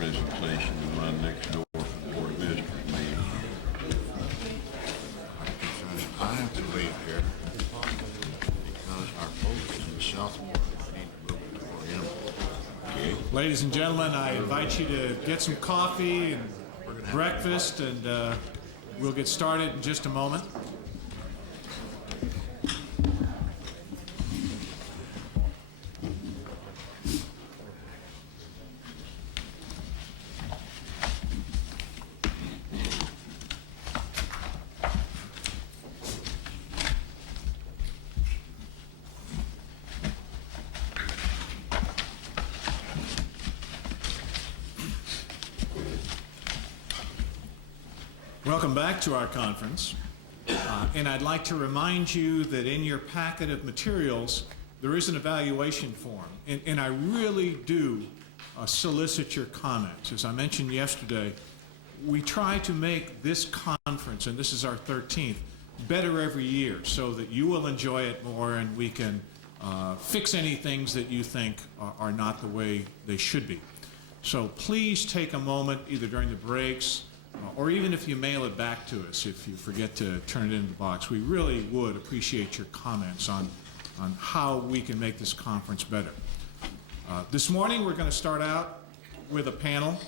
presentation to my next door Board of Visitors meeting. I have to leave here because our folks in the Southport need to move to Durham. Okay. Ladies and gentlemen, I invite you to get some coffee and breakfast, and we'll get started in just a moment. Welcome back to our conference, and I'd like to remind you that in your packet of materials there is an evaluation form, and I really do solicit your comments. As I mentioned yesterday, we try to make this conference, and this is our 13th, better every year so that you will enjoy it more and we can fix any things that you think are not the way they should be. So please take a moment, either during the breaks or even if you mail it back to us, if you forget to turn it in the box. We really would appreciate your comments on how we can make this conference better. This morning we're going to start out with a panel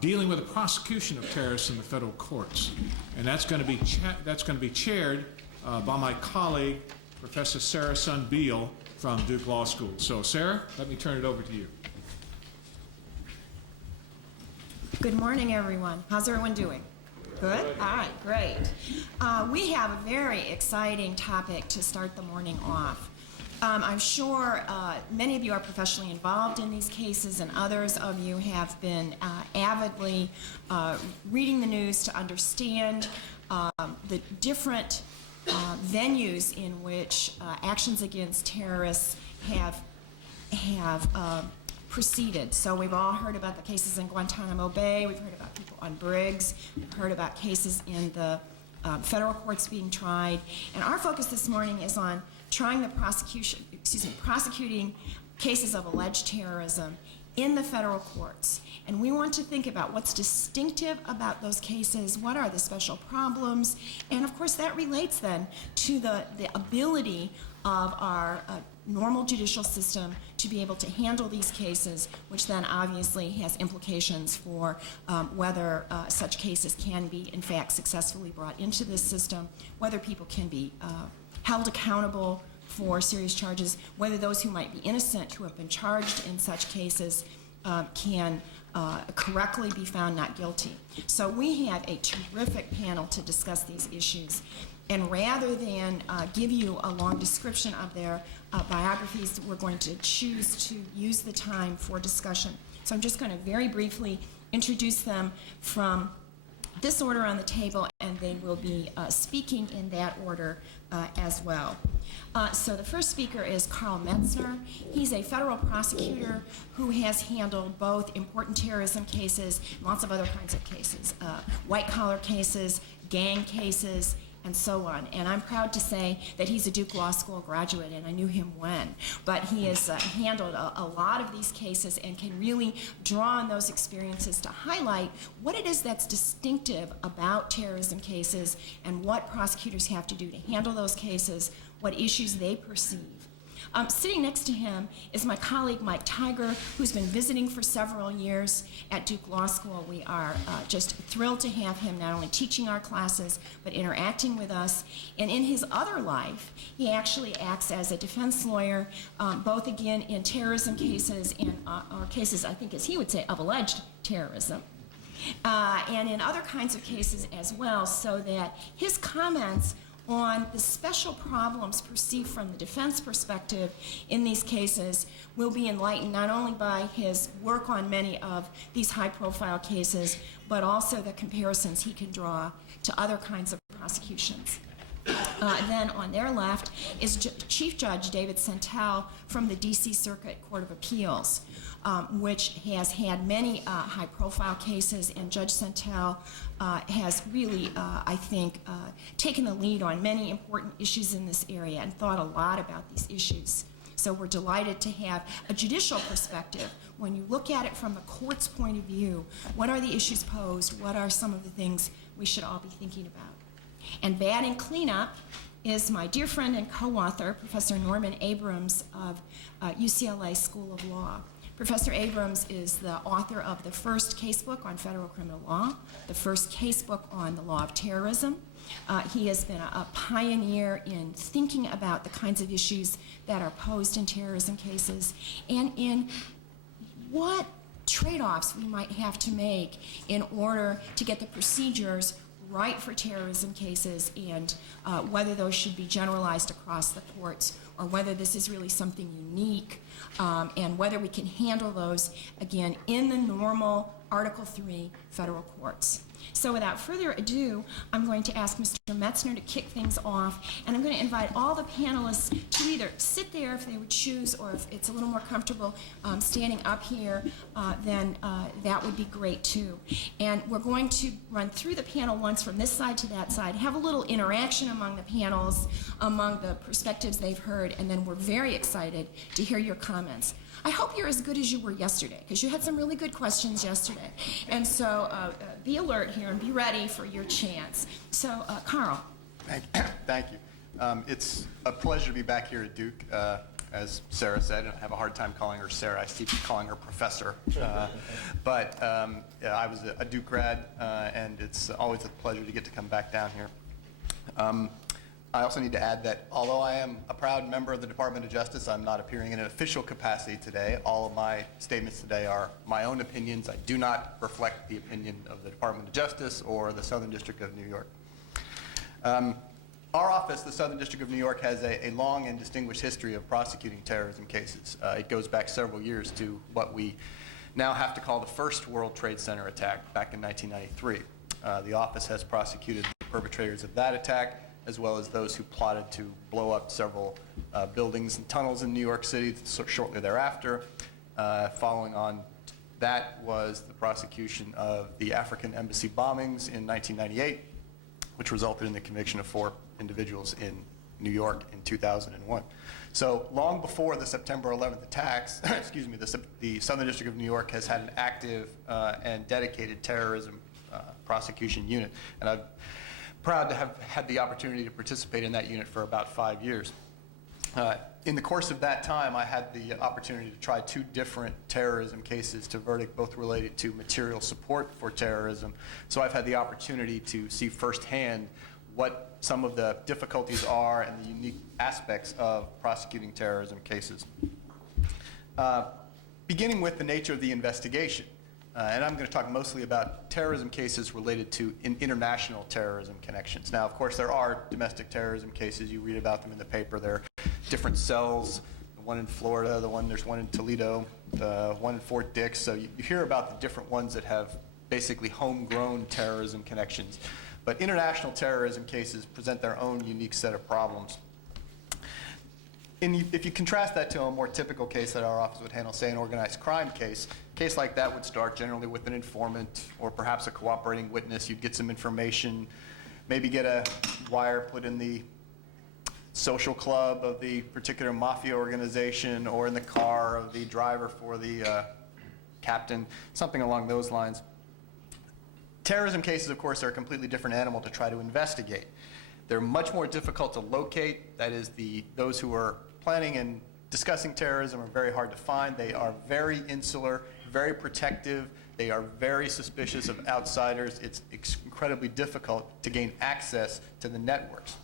dealing with the prosecution of terrorists in the federal courts, and that's going to be chaired by my colleague, Professor Sara Beale from Duke Law School. So, Sara, let me turn it over to you. Good morning, everyone. How's everyone doing? Good? All right, great. We have a very exciting topic to start the morning off. I'm sure many of you are professionally involved in these cases, and others of you have been avidly reading the news to understand the different venues in which actions against terrorists have proceeded. So we've all heard about the cases in Guantanamo Bay, we've heard about people on Briggs, we've heard about cases in the federal courts being tried, and our focus this morning is on prosecuting cases of alleged terrorism in the federal courts. And we want to think about what's distinctive about those cases, what are the special problems, and of course that relates then to the ability of our normal judicial system to be able to handle these cases, which then obviously has implications for whether such cases can be in fact successfully brought into this system, whether people can be held accountable for serious charges, whether those who might be innocent who have been charged in such cases can correctly be found not guilty. So we have a terrific panel to discuss these issues. And rather than give you a long description of their biographies, we're going to choose to use the time for discussion. So I'm just going to very briefly introduce them from this order on the table, and they will be speaking in that order as well. So the first speaker is Karl Metzner. He's a federal prosecutor who has handled both important terrorism cases, lots of other kinds of cases, white-collar cases, gang cases, and so on. And I'm proud to say that he's a Duke Law School graduate, and I knew him when. But he has handled a lot of these cases and can really draw on those experiences to highlight what it is that's distinctive about terrorism cases and what prosecutors have to do to handle those cases, what issues they perceive. Sitting next to him is my colleague Mike Tigar, who's been visiting for several years at Duke Law School. We are just thrilled to have him not only teaching our classes, but interacting with us. And in his other life, he actually acts as a defense lawyer, both again in terrorism cases and or cases, I think as he would say, of alleged terrorism. And in other kinds of cases as well, so that his comments on the special problems perceived from the defense perspective in these cases will be enlightened not only by his work on many of these high-profile cases, but also the comparisons he can draw to other kinds of prosecutions. Then on their left is Chief Judge David Sentelle from the D.C. Circuit Court of Appeals, which has had many high-profile cases, and Judge Sentelle has really, I think, taken the lead on many important issues in this area and thought a lot about these issues. So we're delighted to have a judicial perspective. When you look at it from the court's point of view, what are the issues posed? What are some of the things we should all be thinking about? And batting cleanup is my dear friend and co-author, Professor Norman Abrams of UCLA School of Law. Professor Abrams is the author of the first casebook on federal criminal law, the first casebook on the law of terrorism. He has been a pioneer in thinking about the kinds of issues that are posed in terrorism cases and in what trade-offs we might have to make in order to get the procedures right for terrorism cases, and whether those should be generalized across the courts or whether this is really something unique, and whether we can handle those, again, in the normal Article III federal courts. So without further ado, I'm going to ask Mr. Metzner to kick things off, and I'm going to invite all the panelists to either sit there if they would choose, or if it's a little more comfortable standing up here, then that would be great too. And we're going to run through the panel once from this side to that side, have a little interaction among the panels, among the perspectives they've heard, and then we're very excited to hear your comments. I hope you're as good as you were yesterday, because you had some really good questions yesterday. And so be alert here and be ready for your chance. So, Karl. Thank you. It's a pleasure to be back here at Duke. As Sara said, I have a hard time calling her Sara. I keep calling her Professor. But I was a Duke grad, and it's always a pleasure to get to come back down here. I also need to add that although I am a proud member of the Department of Justice, I'm not appearing in an official capacity today. All of my statements today are my own opinions. I do not reflect the opinion of the Department of Justice or the Southern District of New York. Our office, the Southern District of New York, has a long and distinguished history of prosecuting terrorism cases. It goes back several years to what we now have to call the first World Trade Center attack back in 1993. The office has prosecuted the perpetrators of that attack, as well as those who plotted to blow up several buildings and tunnels in New York City shortly thereafter. Following on that was the prosecution of the African embassy bombings in 1998, which resulted in the conviction of 4 individuals in New York in 2001. So long before the September 11th attacks, excuse me, the Southern District of New York has had an active and dedicated terrorism prosecution unit. And I'm proud to have had the opportunity to participate in that unit for about 5 years. In the course of that time, I had the opportunity to try 2 different terrorism cases to verdict, both related to material support for terrorism. So I've had the opportunity to see firsthand what some of the difficulties are and the unique aspects of prosecuting terrorism cases. Beginning with the nature of the investigation. And I'm going to talk mostly about terrorism cases related to international terrorism connections. Now, of course, there are domestic terrorism cases. You read about them in the paper. There are different cells, the one in Florida, there's one in Toledo, the one in Fort Dix. So you hear about the different ones that have basically homegrown terrorism connections. But international terrorism cases present their own unique set of problems. If you contrast that to a more typical case that our office would handle, say an organized crime case, a case like that would start generally with an informant or perhaps a cooperating witness. You'd get some information, maybe get a wire put in the social club of the particular mafia organization or in the car of the driver for the captain, something along those lines. Terrorism cases, of course, are a completely different animal to try to investigate. They're much more difficult to locate. That is, those who are planning and discussing terrorism are very hard to find. They are very insular, very protective. They are very suspicious of outsiders. It's incredibly difficult to gain access to the networks.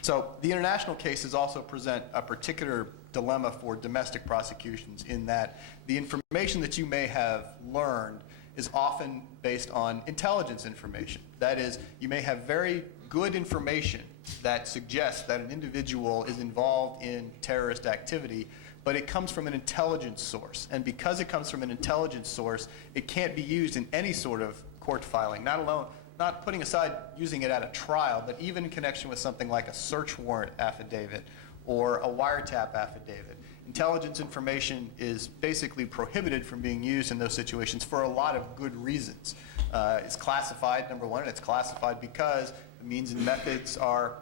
So the international cases also present a particular dilemma for domestic prosecutions in that the information that you may have learned is often based on intelligence information. That is, you may have very good information that suggests that an individual is involved in terrorist activity, but it comes from an intelligence source. And because it comes from an intelligence source, it can't be used in any sort of court filing, not putting aside using it at a trial, but even in connection with something like a search warrant affidavit or a wiretap affidavit. Intelligence information is basically prohibited from being used in those situations for a lot of good reasons. It's classified, number one, and it's classified because the means and methods are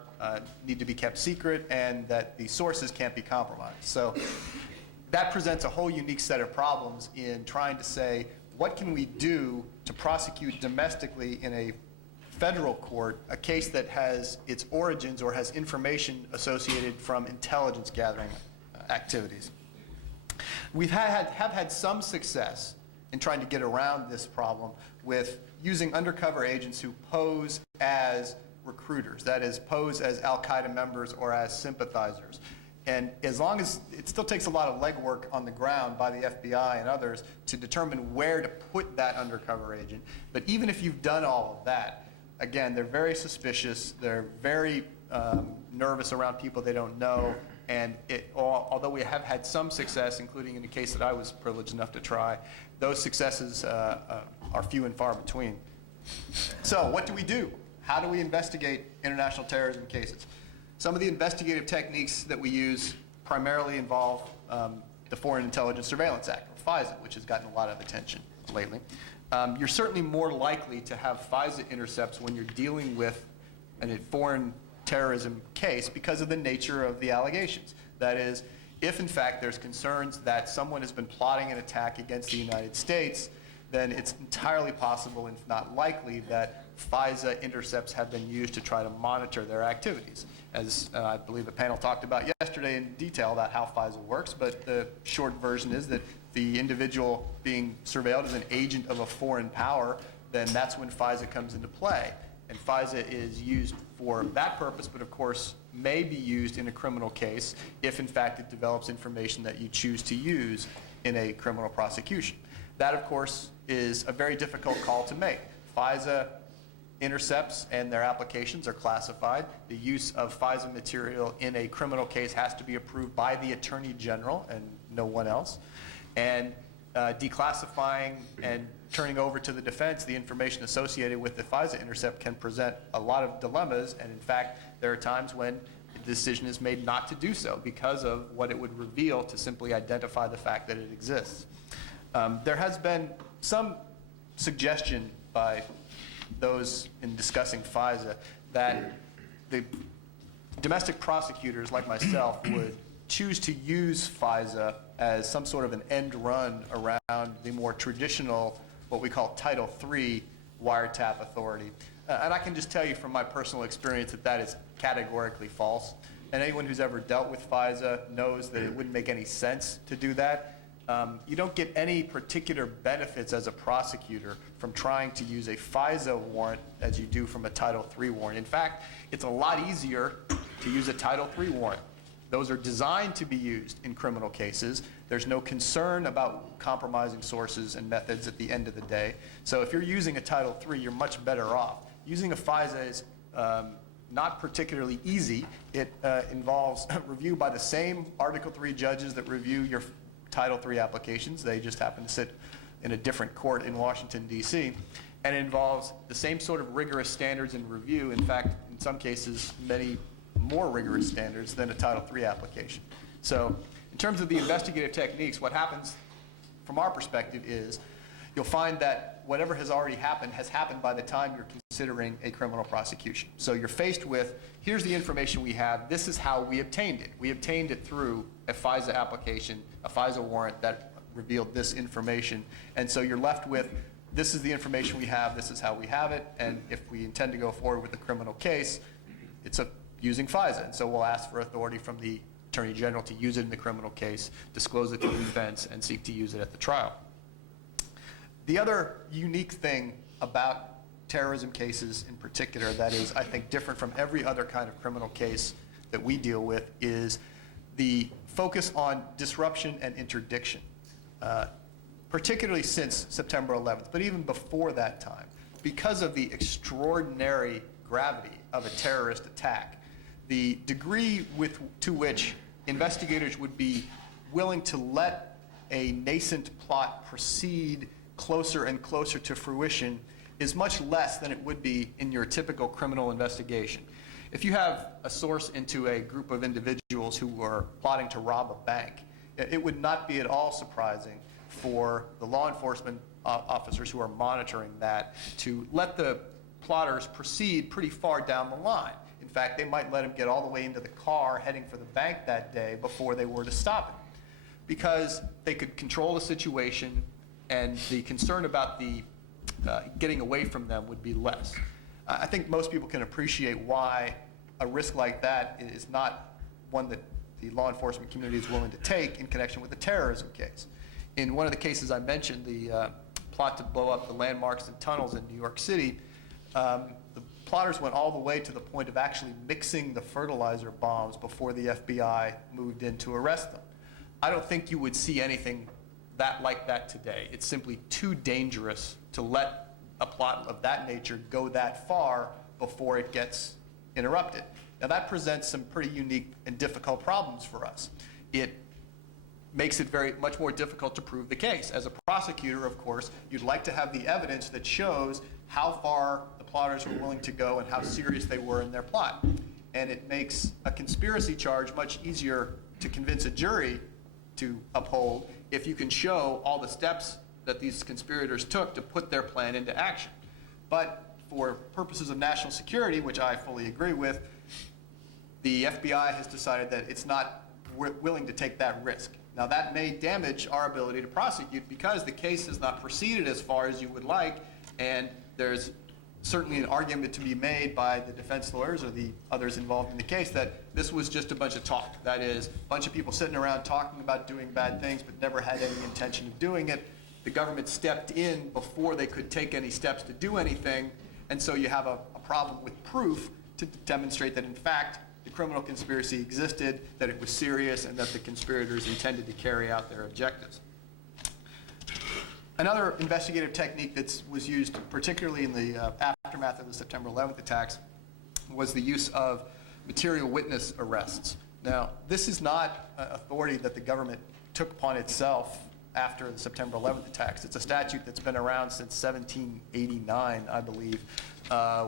need to be kept secret and that the sources can't be compromised. So that presents a whole unique set of problems in trying to say, what can we do to prosecute domestically in a federal court a case that has its origins or has information associated from intelligence gathering activities? We have had some success in trying to get around this problem with using undercover agents who pose as recruiters, that is, pose as al-Qaeda members or as sympathizers. And as long as it still takes a lot of legwork on the ground by the FBI and others to determine where to put that undercover agent, but even if you've done all of that, again, they're very suspicious, they're very nervous around people they don't know, and although we have had some success, including in the case that I was privileged enough to try, those successes are few and far between. So what do we do? How do we investigate international terrorism cases? Some of the investigative techniques that we use primarily involve the Foreign Intelligence Surveillance Act, or FISA, which has gotten a lot of attention lately. You're certainly more likely to have FISA intercepts when you're dealing with a foreign terrorism case because of the nature of the allegations. That is, if in fact there's concerns that someone has been plotting an attack against the United States, then it's entirely possible, if not likely, that FISA intercepts have been used to try to monitor their activities. As I believe the panel talked about yesterday in detail about how FISA works, but the short version is that the individual being surveilled as an agent of a foreign power, then that's when FISA comes into play. And FISA is used for that purpose, but of course may be used in a criminal case if in fact it develops information that you choose to use in a criminal prosecution. That of course is a very difficult call to make. FISA intercepts and their applications are classified. The use of FISA material in a criminal case has to be approved by the Attorney General and no one else. And declassifying and turning over to the defense the information associated with the FISA intercept can present a lot of dilemmas, and in fact there are times when the decision is made not to do so because of what it would reveal to simply identify the fact that it exists. There has been some suggestion by those in discussing FISA that the domestic prosecutors like myself would choose to use FISA as some sort of an end run around the more traditional, what we call Title III wiretap authority. And I can just tell you from my personal experience that that is categorically false. And anyone who's ever dealt with FISA knows that it wouldn't make any sense to do that. You don't get any particular benefits as a prosecutor from trying to use a FISA warrant as you do from a Title III warrant. In fact, it's a lot easier to use a Title III warrant. Those are designed to be used in criminal cases. There's no concern about compromising sources and methods at the end of the day. So if you're using a Title III, you're much better off. Using a FISA is not particularly easy. It involves review by the same Article III judges that review your Title III applications. They just happen to sit in a different court in Washington, D.C. And it involves the same sort of rigorous standards in review. In fact, in some cases, many more rigorous standards than a Title III application. So in terms of the investigative techniques, what happens from our perspective is you'll find that whatever has already happened has happened by the time you're considering a criminal prosecution. So you're faced with, here's the information we have, this is how we obtained it. We obtained it through a FISA application, a FISA warrant that revealed this information. And so you're left with, this is the information we have, this is how we have it, and if we intend to go forward with a criminal case, it's using FISA. And so we'll ask for authority from the Attorney General to use it in the criminal case, disclose it to the defense, and seek to use it at the trial. The other unique thing about terrorism cases in particular that is, I think, different from every other kind of criminal case that we deal with is the focus on disruption and interdiction, particularly since September 11th, but even before that time, because of the extraordinary gravity of a terrorist attack. The degree to which investigators would be willing to let a nascent plot proceed closer and closer to fruition is much less than it would be in your typical criminal investigation. If you have a source into a group of individuals who are plotting to rob a bank, it would not be at all surprising for the law enforcement officers who are monitoring that to let the plotters proceed pretty far down the line. In fact, they might let him get all the way into the car heading for the bank that day before they were to stop him, because they could control the situation and the concern about the getting away from them would be less. I think most people can appreciate why a risk like that is not one that the law enforcement community is willing to take in connection with a terrorism case. In one of the cases I mentioned, the plot to blow up the landmarks and tunnels in New York City, the plotters went all the way to the point of actually mixing the fertilizer bombs before the FBI moved in to arrest them. I don't think you would see anything like that today. It's simply too dangerous to let a plot of that nature go that far before it gets interrupted. Now that presents some pretty unique and difficult problems for us. It makes it much more difficult to prove the case. As a prosecutor, of course, you'd like to have the evidence that shows how far the plotters were willing to go and how serious they were in their plot. And it makes a conspiracy charge much easier to convince a jury to uphold if you can show all the steps that these conspirators took to put their plan into action. But for purposes of national security, which I fully agree with, the FBI has decided that it's not willing to take that risk. Now that may damage our ability to prosecute because the case has not proceeded as far as you would like, and there's certainly an argument to be made by the defense lawyers or the others involved in the case that this was just a bunch of talk. That is, a bunch of people sitting around talking about doing bad things but never had any intention of doing it. The government stepped in before they could take any steps to do anything, and so you have a problem with proof to demonstrate that in fact the criminal conspiracy existed, that it was serious, and that the conspirators intended to carry out their objectives. Another investigative technique that was used particularly in the aftermath of the September 11th attacks was the use of material witness arrests. Now, this is not authority that the government took upon itself after the September 11th attacks. It's a statute that's been around since 1789, I believe,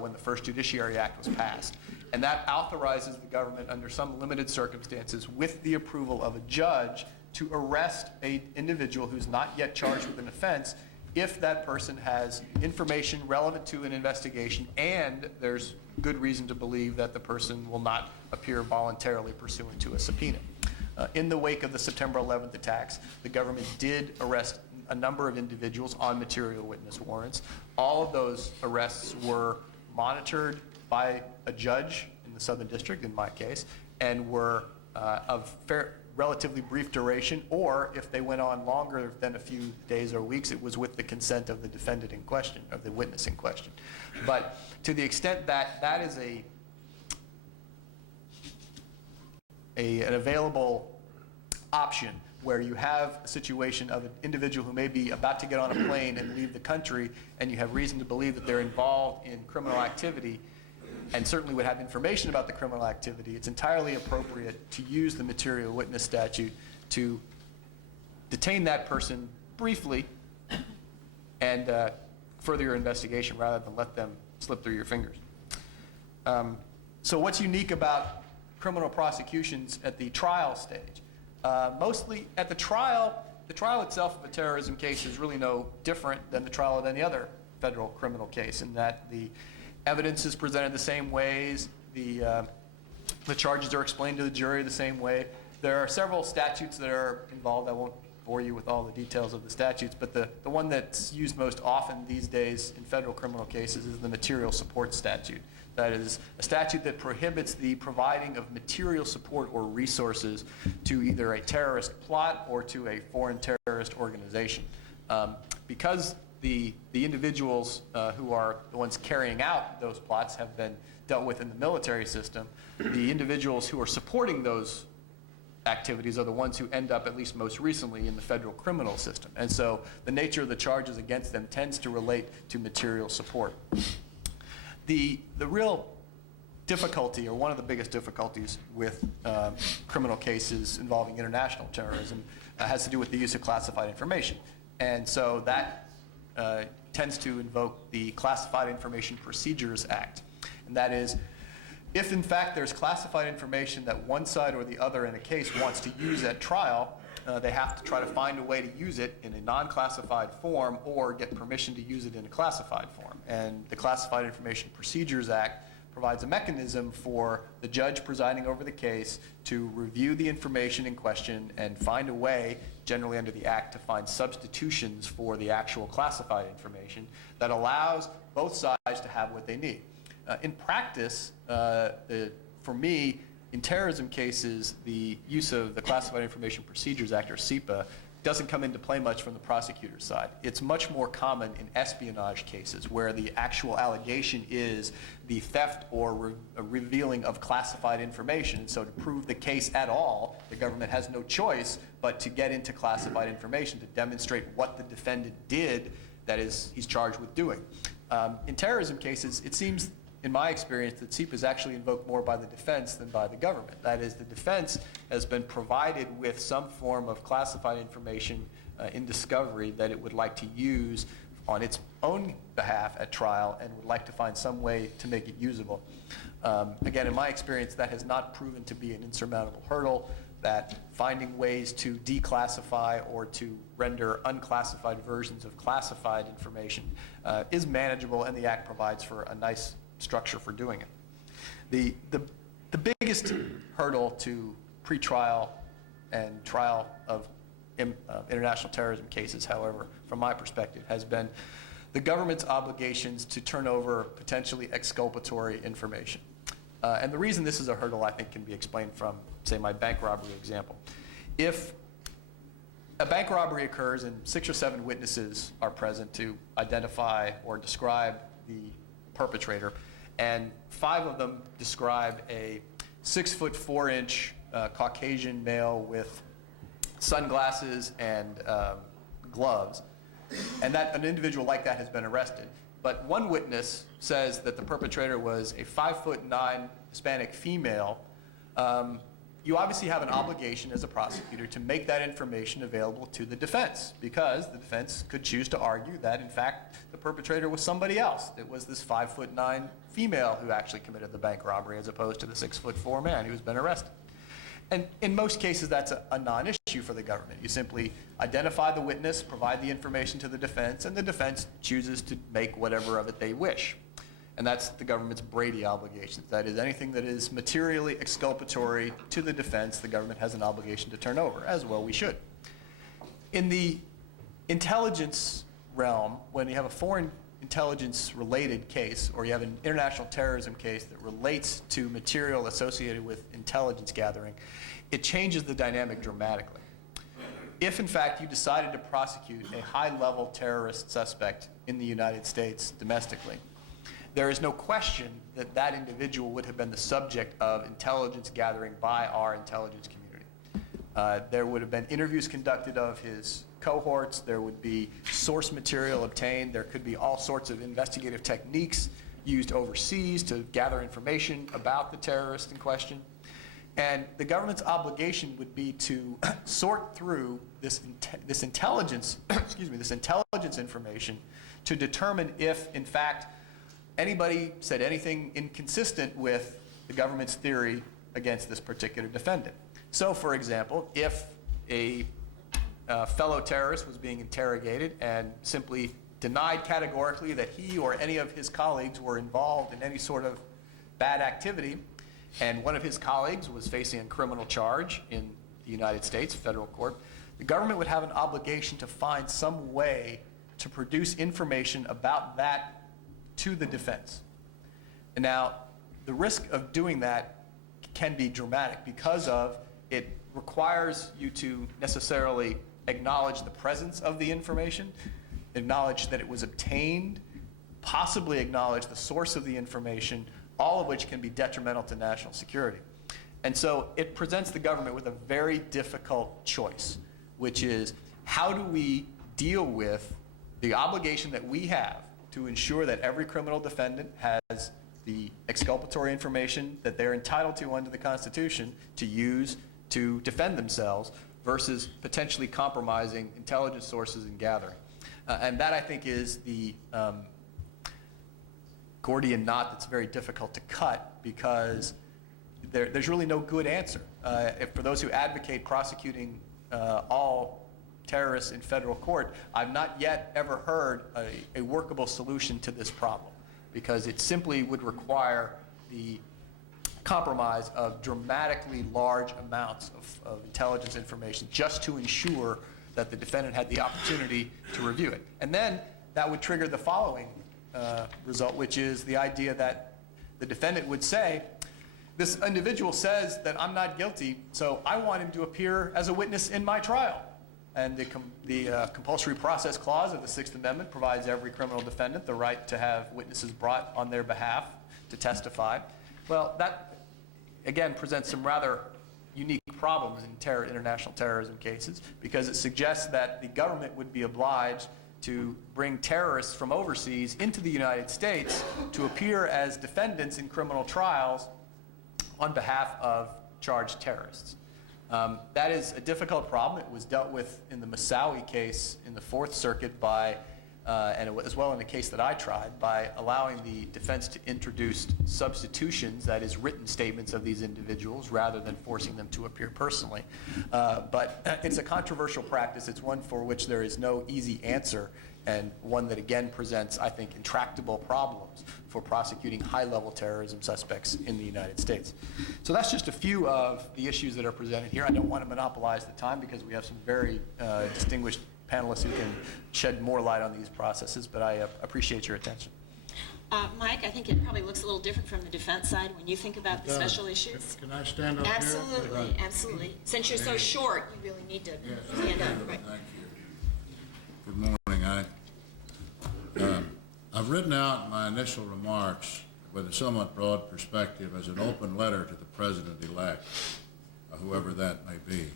when the first Judiciary Act was passed. And that authorizes the government under some limited circumstances with the approval of a judge to arrest an individual who's not yet charged with an offense if that person has information relevant to an investigation and there's good reason to believe that the person will not appear voluntarily pursuant to a subpoena. In the wake of the September 11th attacks, the government did arrest a number of individuals on material witness warrants. All of those arrests were monitored by a judge in the Southern District, in my case, and were of relatively brief duration, or if they went on longer than a few days or weeks, it was with the consent of the defendant in question, of the witness in question. But to the extent that that is an available option where you have a situation of an individual who may be about to get on a plane and leave the country, and you have reason to believe that they're involved in criminal activity, and certainly would have information about the criminal activity, it's entirely appropriate to use the material witness statute to detain that person briefly and further your investigation rather than let them slip through your fingers. So what's unique about criminal prosecutions at the trial stage? Mostly at the trial itself of a terrorism case is really no different than the trial of any other federal criminal case, in that the evidence is presented the same ways, the charges are explained to the jury the same way. There are several statutes that are involved. I won't bore you with all the details of the statutes, but the one that's used most often these days in federal criminal cases is the material support statute. That is a statute that prohibits the providing of material support or resources to either a terrorist plot or to a foreign terrorist organization. Because the individuals who are the ones carrying out those plots have been dealt with in the military system, the individuals who are supporting those activities are the ones who end up, at least most recently, in the federal criminal system. And so the nature of the charges against them tends to relate to material support. The real difficulty, or one of the biggest difficulties with criminal cases involving international terrorism has to do with the use of classified information. And so that tends to invoke the Classified Information Procedures Act. And that is, if in fact there's classified information that one side or the other in a case wants to use at trial, they have to try to find a way to use it in a non-classified form or get permission to use it in a classified form. And the Classified Information Procedures Act provides a mechanism for the judge presiding over the case to review the information in question and find a way, generally under the Act, to find substitutions for the actual classified information that allows both sides to have what they need. In practice, for me, in terrorism cases, the use of the Classified Information Procedures Act, or CIPA, doesn't come into play much from the prosecutor's side. It's much more common in espionage cases where the actual allegation is the theft or revealing of classified information. And so to prove the case at all, the government has no choice but to get into classified information to demonstrate what the defendant did that he's charged with doing. In terrorism cases, it seems, in my experience, that CIPA is actually invoked more by the defense than by the government. That is, the defense has been provided with some form of classified information in discovery that it would like to use on its own behalf at trial and would like to find some way to make it usable. Again, in my experience, that has not proven to be an insurmountable hurdle, that finding ways to declassify or to render unclassified versions of classified information is manageable, and the Act provides for a nice structure for doing it. The biggest hurdle to pretrial and trial of international terrorism cases, however, from my perspective, has been the government's obligations to turn over potentially exculpatory information. And the reason this is a hurdle, I think, can be explained from, say, my bank robbery example. If a bank robbery occurs and 6 or 7 witnesses are present to identify or describe the perpetrator, and 5 of them describe a 6'4" Caucasian male with sunglasses and gloves, and that an individual like that has been arrested. But one witness says that the perpetrator was a 5'9" Hispanic female. You obviously have an obligation as a prosecutor to make that information available to the defense, because the defense could choose to argue that, in fact, the perpetrator was somebody else. It was this 5'9" female who actually committed the bank robbery, as opposed to the 6'4" man who's been arrested. And in most cases, that's a non-issue for the government. You simply identify the witness, provide the information to the defense, and the defense chooses to make whatever of it they wish. And that's the government's Brady obligations. That is, anything that is materially exculpatory to the defense, the government has an obligation to turn over, as well we should. In the intelligence realm, when you have a foreign intelligence-related case, or you have an international terrorism case that relates to material associated with intelligence gathering, it changes the dynamic dramatically. If, in fact, you decided to prosecute a high-level terrorist suspect in the United States domestically, there is no question that that individual would have been the subject of intelligence gathering by our intelligence community. There would have been interviews conducted of his cohorts. There would be source material obtained. There could be all sorts of investigative techniques used overseas to gather information about the terrorist in question. And the government's obligation would be to sort through this intelligence, this intelligence information to determine if, in fact, anybody said anything inconsistent with the government's theory against this particular defendant. So, for example, if a fellow terrorist was being interrogated and simply denied categorically that he or any of his colleagues were involved in any sort of bad activity, and one of his colleagues was facing a criminal charge in the United States federal court, the government would have an obligation to find some way to produce information about that to the defense. And now, the risk of doing that can be dramatic because of it requires you to necessarily acknowledge the presence of the information, acknowledge that it was obtained, possibly acknowledge the source of the information, all of which can be detrimental to national security. And so it presents the government with a very difficult choice, which is, how do we deal with the obligation that we have to ensure that every criminal defendant has the exculpatory information that they're entitled to under the Constitution to use to defend themselves, versus potentially compromising intelligence sources and gathering. And that, I think, is the Gordian knot that's very difficult to cut, because there's really no good answer. For those who advocate prosecuting all terrorists in federal court, I've not yet ever heard a workable solution to this problem, because it simply would require the compromise of dramatically large amounts of intelligence information just to ensure that the defendant had the opportunity to review it. And then that would trigger the following result, which is the idea that the defendant would say, this individual says that I'm not guilty, so I want him to appear as a witness in my trial. And the compulsory process clause of the Sixth Amendment provides every criminal defendant the right to have witnesses brought on their behalf to testify. Well, that, again, presents some rather unique problems in international terrorism cases, because it suggests that the government would be obliged to bring terrorists from overseas into the United States to appear as defendants in criminal trials on behalf of charged terrorists. That is a difficult problem. It was dealt with in the Moussaoui case in the Fourth Circuit by, as well in the case that I tried, by allowing the defense to introduce substitutions, that is, written statements of these individuals, rather than forcing them to appear personally. But it's a controversial practice. It's one for which there is no easy answer, and one that, again, presents, I think, intractable problems for prosecuting high-level terrorism suspects in the United States. So that's just a few of the issues that are presented here. I don't want to monopolize the time, because we have some very distinguished panelists who can shed more light on these processes, but I appreciate your attention. Mike, I think it probably looks a little different from the defense side when you think about the special issues. Can I stand up here? Absolutely, absolutely. Since you're so short, you really need to stand up. Right. Thank you. Good morning. I've written out my initial remarks with a somewhat broad perspective as an open letter to the President-elect, whoever that may be.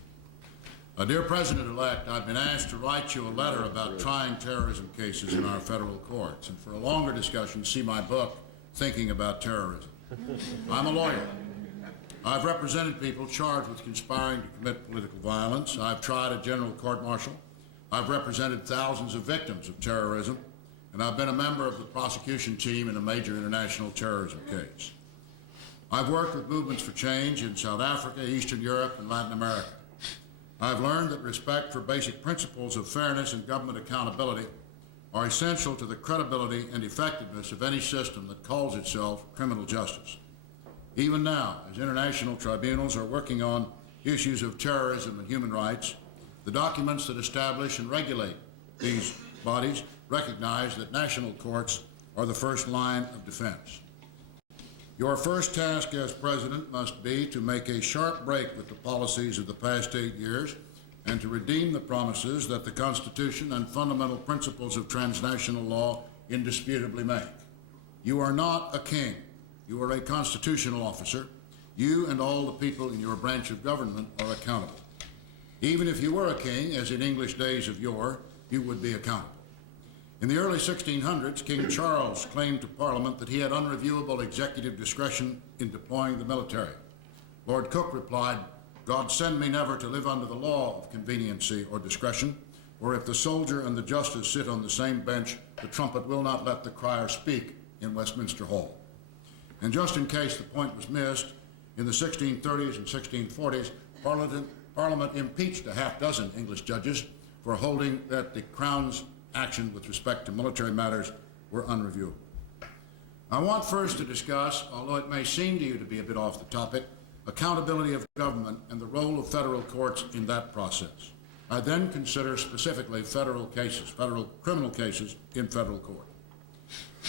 Dear President-elect, I've been asked to write you a letter about trying terrorism cases in our federal courts, and for a longer discussion, see my book, Thinking About Terrorism. I'm a lawyer. I've represented people charged with conspiring to commit political violence. I've tried a general court-martial. I've represented thousands of victims of terrorism, and I've been a member of the prosecution team in a major international terrorism case. I've worked with movements for change in South Africa, Eastern Europe, and Latin America. I've learned that respect for basic principles of fairness and government accountability are essential to the credibility and effectiveness of any system that calls itself criminal justice. Even now, as international tribunals are working on issues of terrorism and human rights, the documents that establish and regulate these bodies recognize that national courts are the first line of defense. Your first task as president must be to make a sharp break with the policies of the past 8 years and to redeem the promises that the Constitution and fundamental principles of transnational law indisputably make. You are not a king. You are a constitutional officer. You and all the people in your branch of government are accountable. Even if you were a king, as in English days of yore, you would be accountable. In the early 1600s, King Charles claimed to Parliament that he had unreviewable executive discretion in deploying the military. Lord Coke replied, God send me never to live under the law of conveniency or discretion, for if the soldier and the justice sit on the same bench, the trumpet will not let the crier speak in Westminster Hall. And just in case the point was missed, in the 1630s and 1640s, Parliament impeached a half-dozen English judges for holding that the Crown's action with respect to military matters were unreviewable. I want first to discuss, although it may seem to you to be a bit off the topic, accountability of government and the role of federal courts in that process. I then consider specifically federal cases, federal criminal cases in federal court.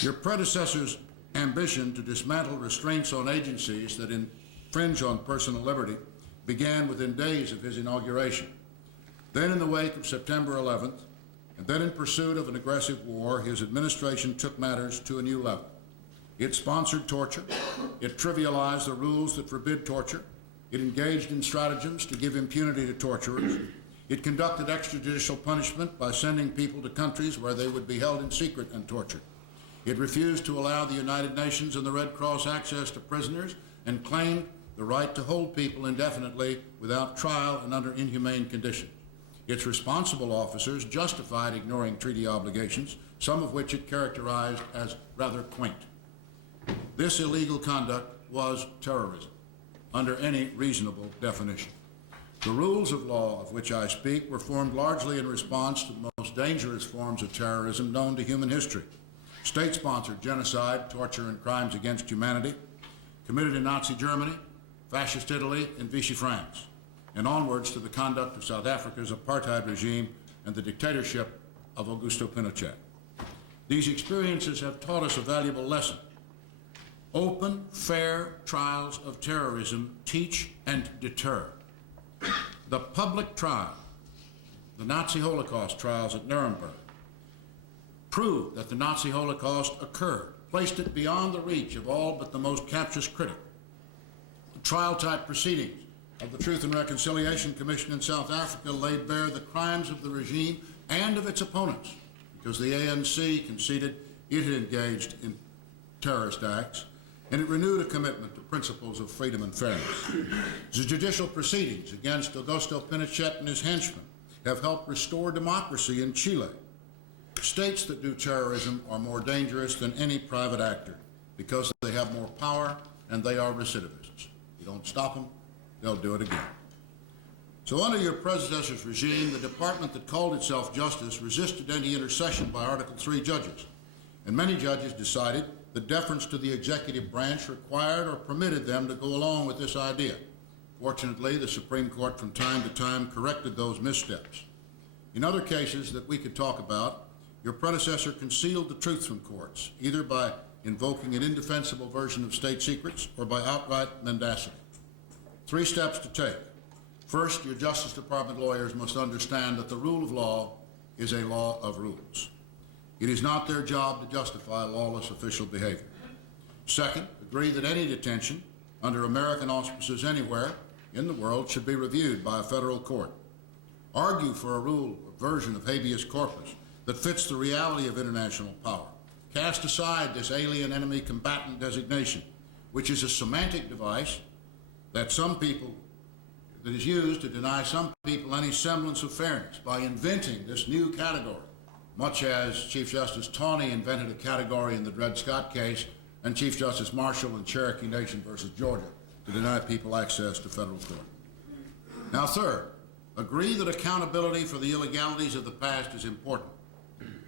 Your predecessor's ambition to dismantle restraints on agencies that infringe on personal liberty began within days of his inauguration. Then in the wake of September 11th, and then in pursuit of an aggressive war, his administration took matters to a new level. It sponsored torture. It trivialized the rules that forbid torture. It engaged in stratagems to give impunity to torturers. It conducted extrajudicial punishment by sending people to countries where they would be held in secret and tortured. It refused to allow the United Nations and the Red Cross access to prisoners and claimed the right to hold people indefinitely without trial and under inhumane conditions. Its responsible officers justified ignoring treaty obligations, some of which it characterized as rather quaint. This illegal conduct was terrorism, under any reasonable definition. The rules of law of which I speak were formed largely in response to the most dangerous forms of terrorism known to human history: state-sponsored genocide, torture, and crimes against humanity committed in Nazi Germany, Fascist Italy, and Vichy France, and onwards to the conduct of South Africa's apartheid regime and the dictatorship of Augusto Pinochet. These experiences have taught us a valuable lesson. Open, fair trials of terrorism teach and deter. The public trial, the Nazi Holocaust trials at Nuremberg, proved that the Nazi Holocaust occurred, placed it beyond the reach of all but the most captious critic. The trial-type proceedings of the Truth and Reconciliation Commission in South Africa laid bare the crimes of the regime and of its opponents, because the ANC conceded it had engaged in terrorist acts, and it renewed a commitment to principles of freedom and fairness. The judicial proceedings against Augusto Pinochet and his henchmen have helped restore democracy in Chile. States that do terrorism are more dangerous than any private actor because they have more power and they are recidivists. You don't stop them, they'll do it again. So under your predecessor's regime, the department that called itself Justice resisted any intercession by Article III judges, and many judges decided that deference to the executive branch required or permitted them to go along with this idea. Fortunately, the Supreme Court from time to time corrected those missteps. In other cases that we could talk about, your predecessor concealed the truth from courts, either by invoking an indefensible version of state secrets or by outright mendacity. 3 steps to take. First, your Justice Department lawyers must understand that the rule of law is a law of rules. It is not their job to justify lawless official behavior. Second, agree that any detention under American auspices anywhere in the world should be reviewed by a federal court. Argue for a rule or version of habeas corpus that fits the reality of international power. Cast aside this alien enemy combatant designation, which is a semantic device that is used to deny some people any semblance of fairness by inventing this new category, much as Chief Justice Taney invented a category in the Dred Scott case and Chief Justice Marshall in Cherokee Nation versus Georgia to deny people access to federal court. Now, third, agree that accountability for the illegalities of the past is important.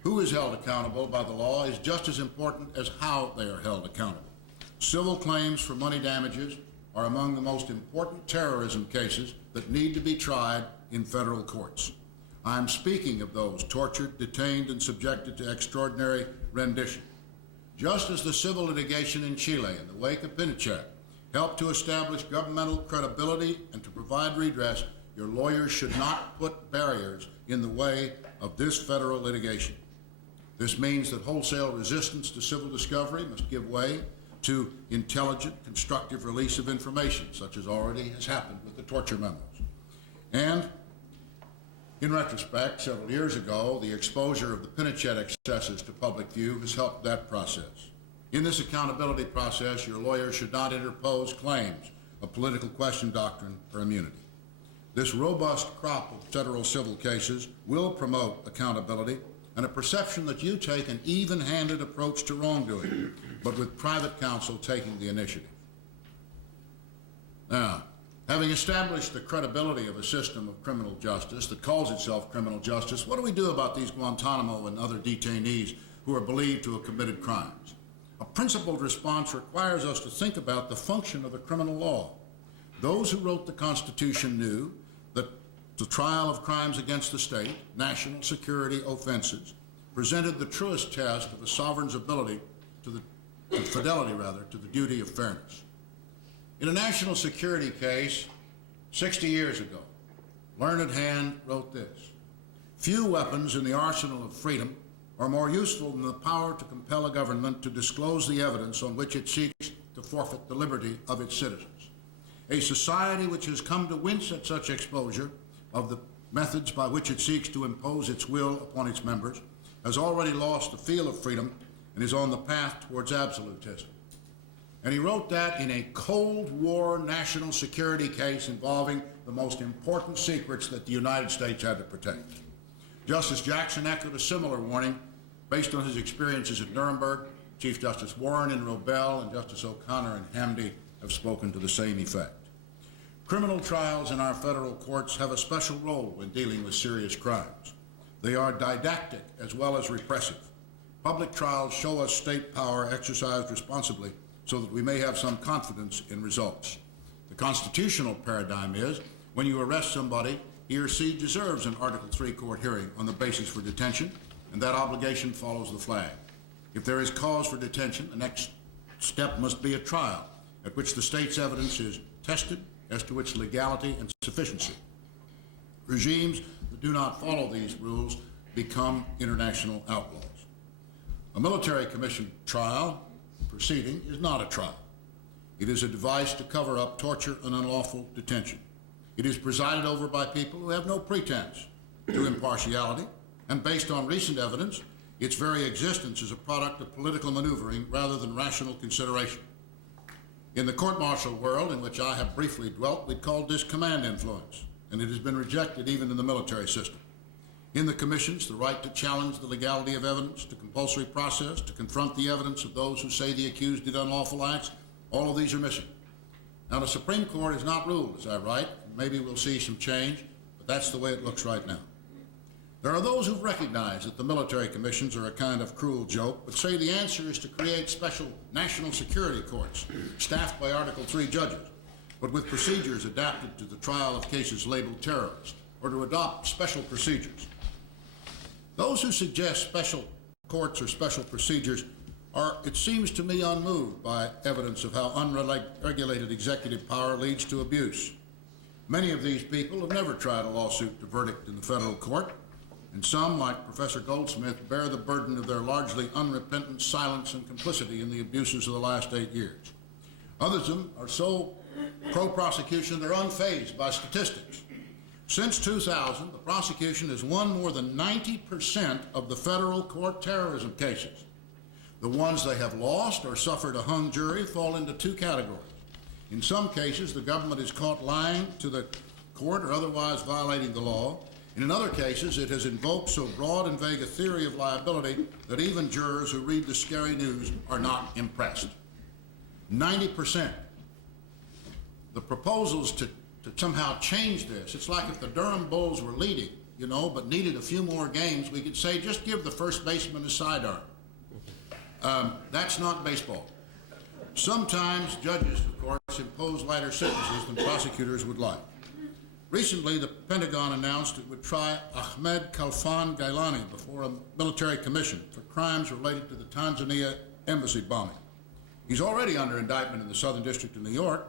Who is held accountable by the law is just as important as how they are held accountable. Civil claims for money damages are among the most important terrorism cases that need to be tried in federal courts. I am speaking of those tortured, detained, and subjected to extraordinary rendition. Just as the civil litigation in Chile in the wake of Pinochet helped to establish governmental credibility and to provide redress, your lawyers should not put barriers in the way of this federal litigation. This means that wholesale resistance to civil discovery must give way to intelligent, constructive release of information, such as already has happened with the torture memos. And in retrospect, several years ago, the exposure of the Pinochet excesses to public view has helped that process. In this accountability process, your lawyers should not interpose claims of political question doctrine or immunity. This robust crop of federal civil cases will promote accountability and a perception that you take an even-handed approach to wrongdoing, but with private counsel taking the initiative. Now, having established the credibility of a system of criminal justice that calls itself criminal justice, what do we do about these Guantanamo and other detainees who are believed to have committed crimes? A principled response requires us to think about the function of the criminal law. Those who wrote the Constitution knew that the trial of crimes against the state, national security offenses, presented the truest test of a sovereign's ability fidelity to the duty of fairness. In a national security case 60 years ago, learned hand wrote this: "Few weapons in the arsenal of freedom are more useful than the power to compel a government to disclose the evidence on which it seeks to forfeit the liberty of its citizens. A society which has come to wince at such exposure of the methods by which it seeks to impose its will upon its members has already lost the feel of freedom and is on the path towards absolutism." And he wrote that in a Cold War national security case involving the most important secrets that the United States had to protect. Justice Jackson echoed a similar warning based on his experiences at Nuremberg. Chief Justice Warren in Robel and Justice O'Connor in Hamdi have spoken to the same effect. Criminal trials in our federal courts have a special role in dealing with serious crimes. They are didactic as well as repressive. Public trials show us state power exercised responsibly so that we may have some confidence in results. The constitutional paradigm is when you arrest somebody, he or she deserves an Article III court hearing on the basis for detention, and that obligation follows the flag. If there is cause for detention, the next step must be a trial at which the state's evidence is tested as to its legality and sufficiency. Regimes that do not follow these rules become international outlaws. A military commission trial proceeding is not a trial. It is a device to cover up torture and unlawful detention. It is presided over by people who have no pretense to impartiality, and based on recent evidence, its very existence is a product of political maneuvering rather than rational consideration. In the court-martial world in which I have briefly dwelt, we'd called this command influence, and it has been rejected even in the military system. In the commissions, the right to challenge the legality of evidence, to compulsory process, to confront the evidence of those who say the accused did unlawful acts, all of these are missing. Now, the Supreme Court has not ruled, as I write. Maybe we'll see some change, but that's the way it looks right now. There are those who recognize that the military commissions are a kind of cruel joke, but say the answer is to create special national security courts, staffed by Article III judges, but with procedures adapted to the trial of cases labeled terrorist, or to adopt special procedures. Those who suggest special courts or special procedures are, it seems to me, unmoved by evidence of how unregulated executive power leads to abuse. Many of these people have never tried a lawsuit to verdict in the federal court, and some, like Professor Goldsmith, bear the burden of their largely unrepentant silence and complicity in the abuses of the last 8 years. Others of them are so pro-prosecution they're unfazed by statistics. Since 2000, the prosecution has won more than 90% of the federal court terrorism cases. The ones they have lost or suffered a hung jury fall into two categories. In some cases, the government is caught lying to the court or otherwise violating the law. And in other cases, it has invoked so broad and vague a theory of liability that even jurors who read the scary news are not impressed. 90%. The proposals to somehow change this, it's like if the Durham Bulls were leading, but needed a few more games, we could say, just give the first baseman a sidearm. That's not baseball. Sometimes judges, of course, impose lighter sentences than prosecutors would like. Recently, the Pentagon announced it would try Ahmed Khalfan Gailani before a military commission for crimes related to the Tanzania embassy bombing. He's already under indictment in the Southern District of New York.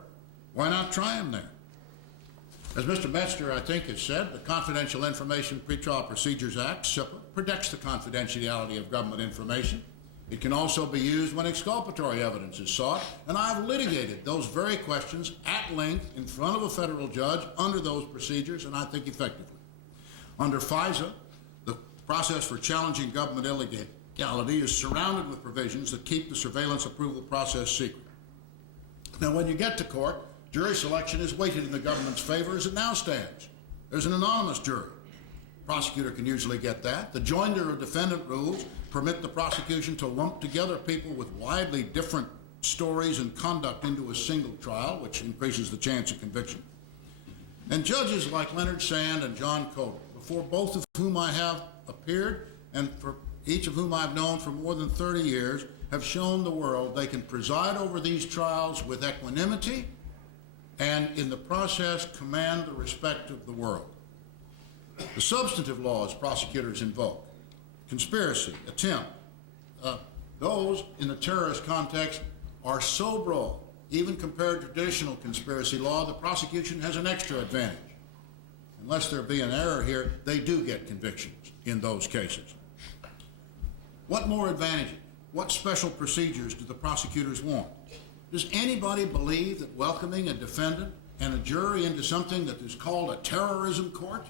Why not try him there? As Mr. Metzner, I think, has said, the Confidential Information Pretrial Procedures Act, CIPA, protects the confidentiality of government information. It can also be used when exculpatory evidence is sought, and I've litigated those very questions at length in front of a federal judge under those procedures, and I think effectively. Under FISA, the process for challenging government illegality is surrounded with provisions that keep the surveillance approval process secret. Now, when you get to court, jury selection is weighted in the government's favor as it now stands. There's an anonymous jury. The prosecutor can usually get that. The joinder of defendant rules permit the prosecution to lump together people with widely different stories and conduct into a single trial, which increases the chance of conviction. And judges like Leonard Sand and John Coder, before both of whom I have appeared and for each of whom I've known for more than 30 years, have shown the world they can preside over these trials with equanimity and in the process command the respect of the world. The substantive laws prosecutors invoke, conspiracy, attempt, those in the terrorist context are so broad, even compared to traditional conspiracy law, the prosecution has an extra advantage. Unless there be an error here, they do get convictions in those cases. What more advantages? What special procedures do the prosecutors want? Does anybody believe that welcoming a defendant and a jury into something that is called a terrorism court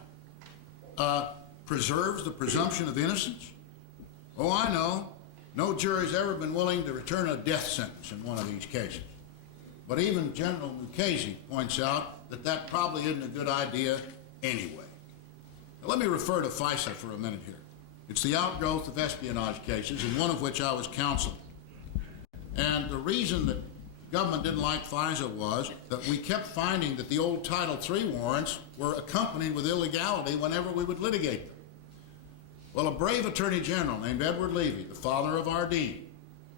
preserves the presumption of innocence? Oh, I know. No jury's ever been willing to return a death sentence in one of these cases. But even General Mukasey points out that that probably isn't a good idea anyway. Now, let me refer to FISA for a minute here. It's the outgrowth of espionage cases, in one of which I was counsel. And the reason that government didn't like FISA was that we kept finding that the old Title III warrants were accompanied with illegality whenever we would litigate them. Well, a brave attorney general named Edward Levy, the father of our dean,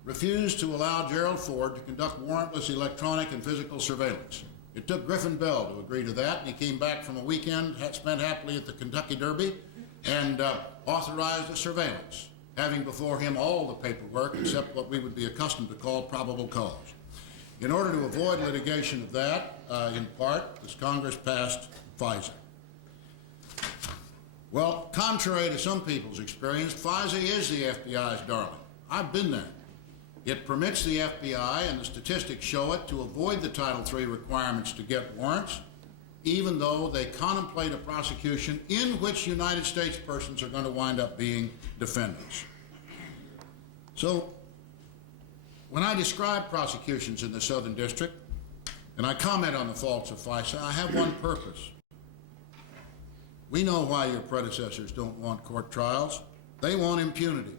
refused to allow Gerald Ford to conduct warrantless electronic and physical surveillance. It took Griffin Bell to agree to that, and he came back from a weekend spent happily at the Kentucky Derby and authorized a surveillance, having before him all the paperwork except what we would be accustomed to call probable cause. In order to avoid litigation of that, in part, this Congress passed FISA. Well, contrary to some people's experience, FISA is the FBI's darling. I've been there. It permits the FBI, and the statistics show it, to avoid the Title III requirements to get warrants, even though they contemplate a prosecution in which United States persons are going to wind up being defendants. So, when I describe prosecutions in the Southern District, and I comment on the faults of FISA, I have one purpose. We know why your predecessors don't want court trials. They want impunity.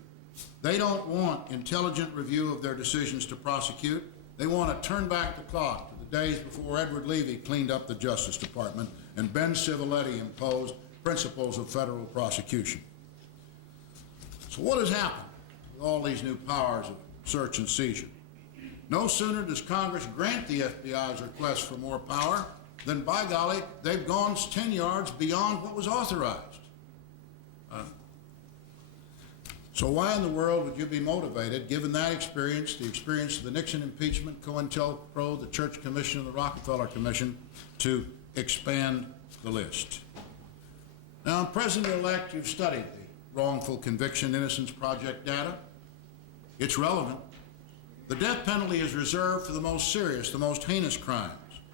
They don't want intelligent review of their decisions to prosecute. They want to turn back the clock to the days before Edward Levy cleaned up the Justice Department and Ben Civiletti imposed principles of federal prosecution. So what has happened with all these new powers of search and seizure? No sooner does Congress grant the FBI's request for more power than, by golly, they've gone 10 yards beyond what was authorized. So why in the world would you be motivated, given that experience, the experience of the Nixon impeachment, COINTELPRO, the Church Commission, and the Rockefeller Commission, to expand the list? Now, President-elect, you've studied the wrongful conviction innocence project data. It's relevant. The death penalty is reserved for the most serious, the most heinous crimes.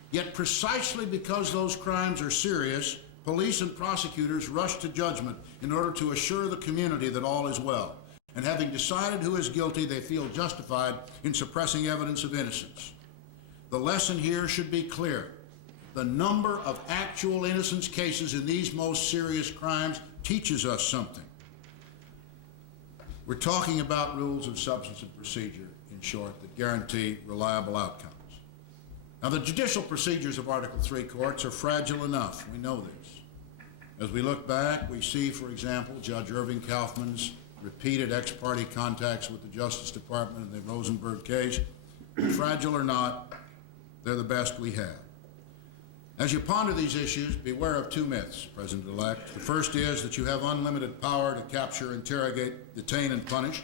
Yet precisely because those crimes are serious, police and prosecutors rush to judgment in order to assure the community that all is well. And having decided who is guilty, they feel justified in suppressing evidence of innocence. The lesson here should be clear. The number of actual innocence cases in these most serious crimes teaches us something. We're talking about rules of substance and procedure, in short, that guarantee reliable outcomes. Now, the judicial procedures of Article III courts are fragile enough. We know this. As we look back, we see, for example, Judge Irving Kaufman's repeated ex parte contacts with the Justice Department in the Rosenberg case. Fragile or not, they're the best we have. As you ponder these issues, beware of two myths, President-elect. The first is that you have unlimited power to capture, interrogate, detain, and punish.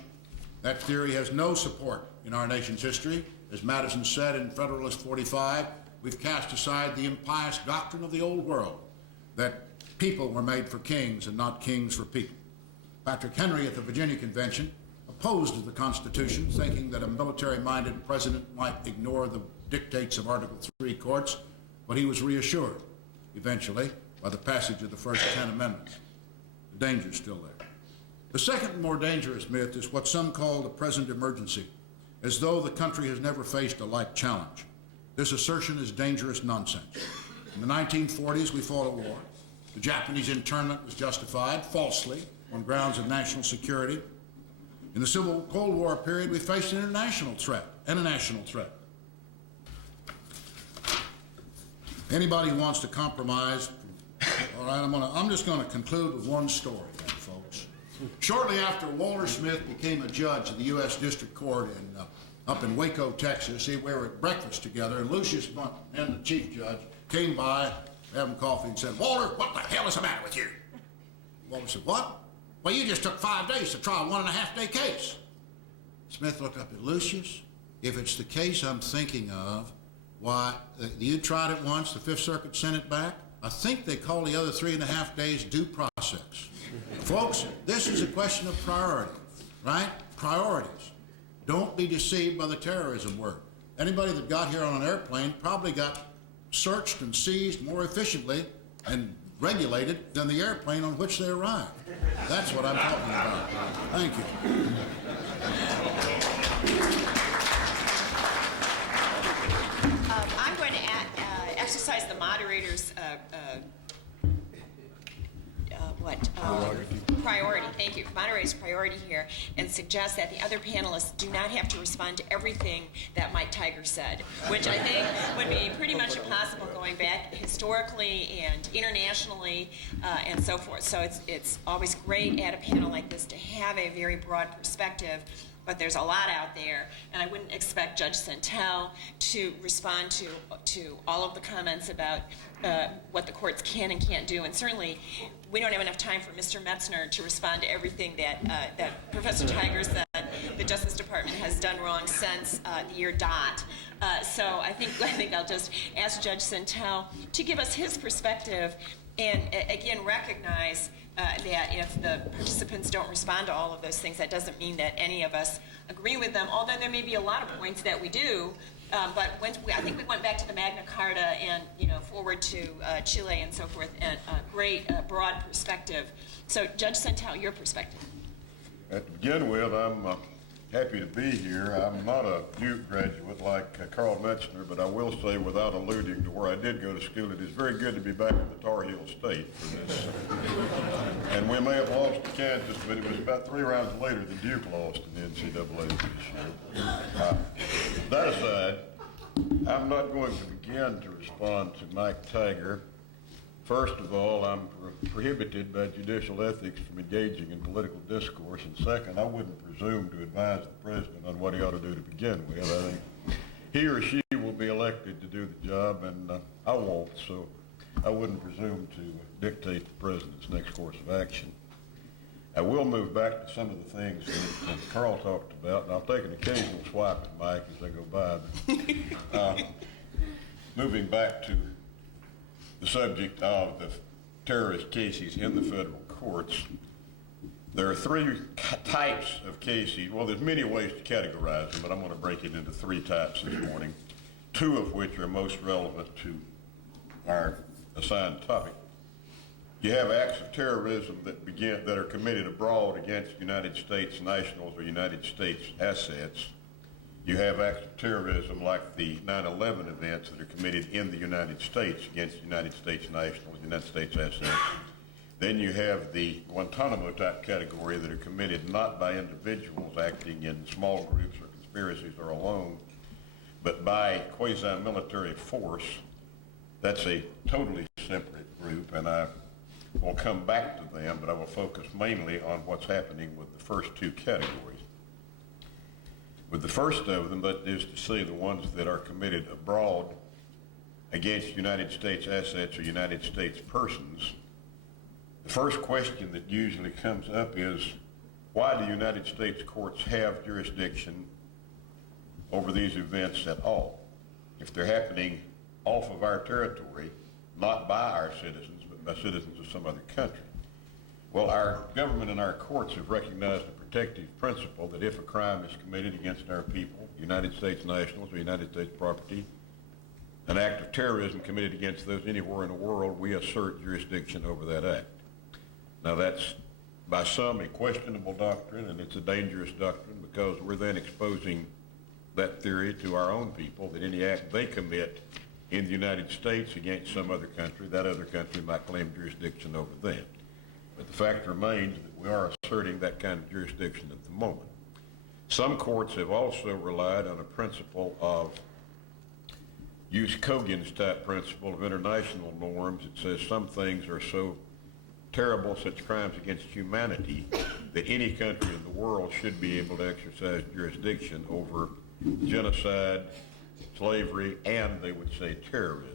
That theory has no support in our nation's history. As Madison said in Federalist 45, we've cast aside the impious doctrine of the old world that people were made for kings and not kings for people. Patrick Henry at the Virginia Convention opposed the Constitution, thinking that a military-minded president might ignore the dictates of Article III courts, but he was reassured, eventually, by the passage of the first 10 amendments. The danger's still there. The second, more dangerous myth is what some call the present emergency, as though the country has never faced a like challenge. This assertion is dangerous nonsense. In the 1940s, we fought a war. The Japanese internment was justified, falsely, on grounds of national security. In the Cold War period, we faced an international threat and a national threat. Anybody who wants to compromise, all right, I'm just going to conclude with one story, then, folks. Shortly after Walter Smith became a judge of the U.S. District Court up in Waco, Texas, we were at breakfast together, and Lucius Bunt and the chief judge came by, having coffee, and said, "Walter, what the hell is the matter with you?" Walter said, "What? Well, you just took 5 days to try a 1.5-day case." Smith looked up at Lucius. "If it's the case I'm thinking of, why, you tried it once, the Fifth Circuit sent it back. I think they call the other 3.5 days due process." Folks, this is a question of priority, right? Priorities. Don't be deceived by the terrorism word. Anybody that got here on an airplane probably got searched and seized more efficiently and regulated than the airplane on which they arrived. That's what I'm talking about. Thank you. I'm going to exercise the moderator's priority. priority, thank you, moderator's priority here, and suggest that the other panelists do not have to respond to everything that Mike Tigar said, which I think would be pretty much impossible going back historically and internationally and so forth. So it's always great at a panel like this to have a very broad perspective, but there's a lot out there, and I wouldn't expect Judge Sentelle to respond to all of the comments about what the courts can and can't do, and certainly we don't have enough time for Mr. Metzner to respond to everything that Professor Tigar said the Justice Department has done wrong since the year dot. So I think I'll just ask Judge Sentelle to give us his perspective and again recognize that if the participants don't respond to all of those things, that doesn't mean that any of us agree with them, although there may be a lot of points that we do. But I think we went back to the Magna Carta and forward to Chile and so forth, and a great broad perspective. So Judge Sentelle, your perspective. To begin with, I'm happy to be here. I'm not a Duke graduate like Karl Metzner, but I will say, without alluding to where I did go to school, it is very good to be back in the Tar Heel State for this. And we may have lost to Kansas, but it was about 3 rounds later that Duke lost in the NCAA this year. That aside, I'm not going to begin to respond to Mike Tigar. First of all, I'm prohibited by judicial ethics from engaging in political discourse, and second, I wouldn't presume to advise the president on what he ought to do to begin with. I think he or she will be elected to do the job, and I won't, so I wouldn't presume to dictate the president's next course of action. I will move back to some of the things that Karl talked about, and I'll take an occasional swipe at Mike as they go by. Moving back to the subject of the terrorist cases in the federal courts, there are 3 types of cases. Well, there's many ways to categorize them, but I'm going to break it into 3 types this morning, 2 of which are most relevant to our assigned topic. You have acts of terrorism that are committed abroad against United States nationals or United States assets. You have acts of terrorism like the 9/11 events that are committed in the United States against United States nationals, United States assets. Then you have the Guantanamo type category that are committed not by individuals acting in small groups or conspiracies or alone, but by quasi-military force. That's a totally separate group, and I will come back to them, but I will focus mainly on what's happening with the first 2 categories. With the first of them, that is to say the ones that are committed abroad against United States assets or United States persons, the first question that usually comes up is, why do United States courts have jurisdiction over these events at all? If they're happening off of our territory, not by our citizens, but by citizens of some other country. Well, our government and our courts have recognized a protective principle that if a crime is committed against our people, United States nationals or United States property, an act of terrorism committed against those anywhere in the world, we assert jurisdiction over that act. Now that's by some a questionable doctrine, and it's a dangerous doctrine because we're then exposing that theory to our own people that any act they commit in the United States against some other country, that other country might claim jurisdiction over them. But the fact remains that we are asserting that kind of jurisdiction at the moment. Some courts have also relied on a principle of use Kogan's type principle of international norms. It says some things are so terrible, such crimes against humanity, that any country in the world should be able to exercise jurisdiction over genocide, slavery, and they would say terrorism.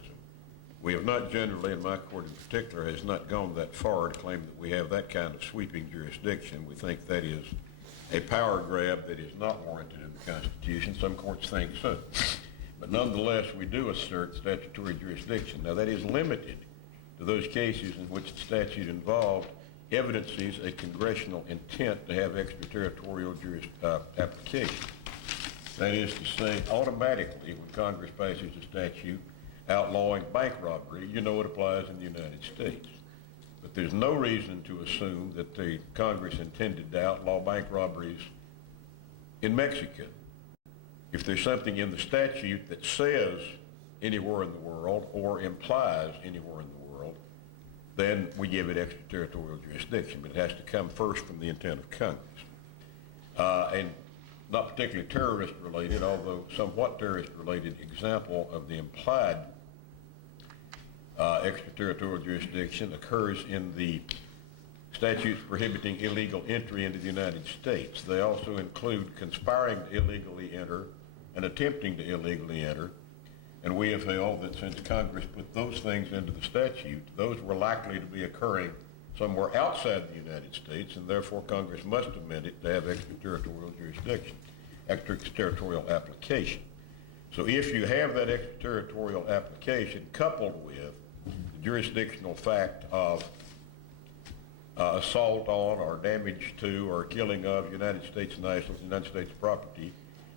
We have not generally, and my court in particular, has not gone that far to claim that we have that kind of sweeping jurisdiction. We think that is a power grab that is not warranted in the Constitution. Some courts think so. But nonetheless, we do assert statutory jurisdiction. Now that is limited to those cases in which the statute involved evidences a congressional intent to have extraterritorial application. That is to say, automatically, when Congress passes a statute outlawing bank robbery, you know it applies in the United States. But there's no reason to assume that the Congress intended to outlaw bank robberies in Mexico. If there's something in the statute that says anywhere in the world or implies anywhere in the world, then we give it extraterritorial jurisdiction, but it has to come first from the intent of Congress. And not particularly terrorist related, although somewhat terrorist related example of the implied extraterritorial jurisdiction occurs in the statutes prohibiting illegal entry into the United States. They also include conspiring to illegally enter and attempting to illegally enter. And we have held that since Congress put those things into the statute, those were likely to be occurring somewhere outside the United States, and therefore Congress must amend it to have extraterritorial jurisdiction, extraterritorial application. So if you have that extraterritorial application coupled with the jurisdictional fact of assault on or damage to or killing of United States nationals, United States property,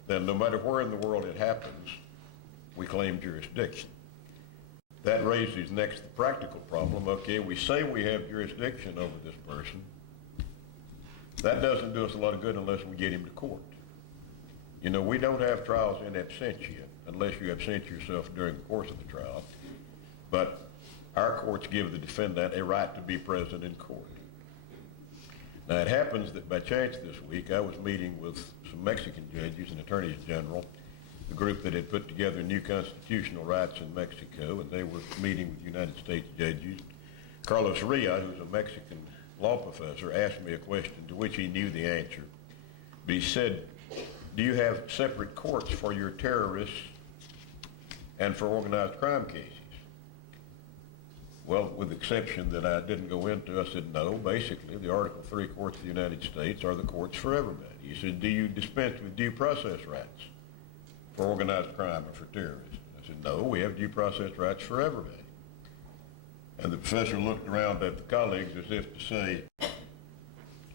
then no matter where in the world it happens, we claim jurisdiction. That raises next the practical problem. Okay, we say we have jurisdiction over this person. That doesn't do us a lot of good unless we get him to court. You know, we don't have trials in absentia unless you absent yourself during the course of the trial. But our courts give the defendant a right to be present in court. Now, it happens that by chance this week, I was meeting with some Mexican judges and attorneys general, the group that had put together new constitutional rights in Mexico, and they were meeting with United States judges. Carlos Ria, who's a Mexican law professor, asked me a question to which he knew the answer. But he said, do you have separate courts for your terrorists and for organized crime cases? Well, with the exception that I didn't go into, I said, no, basically the Article 3 courts of the United States are the courts for everybody. He said, do you dispense with due process rights for organized crime or for terrorism? I said, no, we have due process rights for everybody. And the professor looked around at the colleagues as if to say,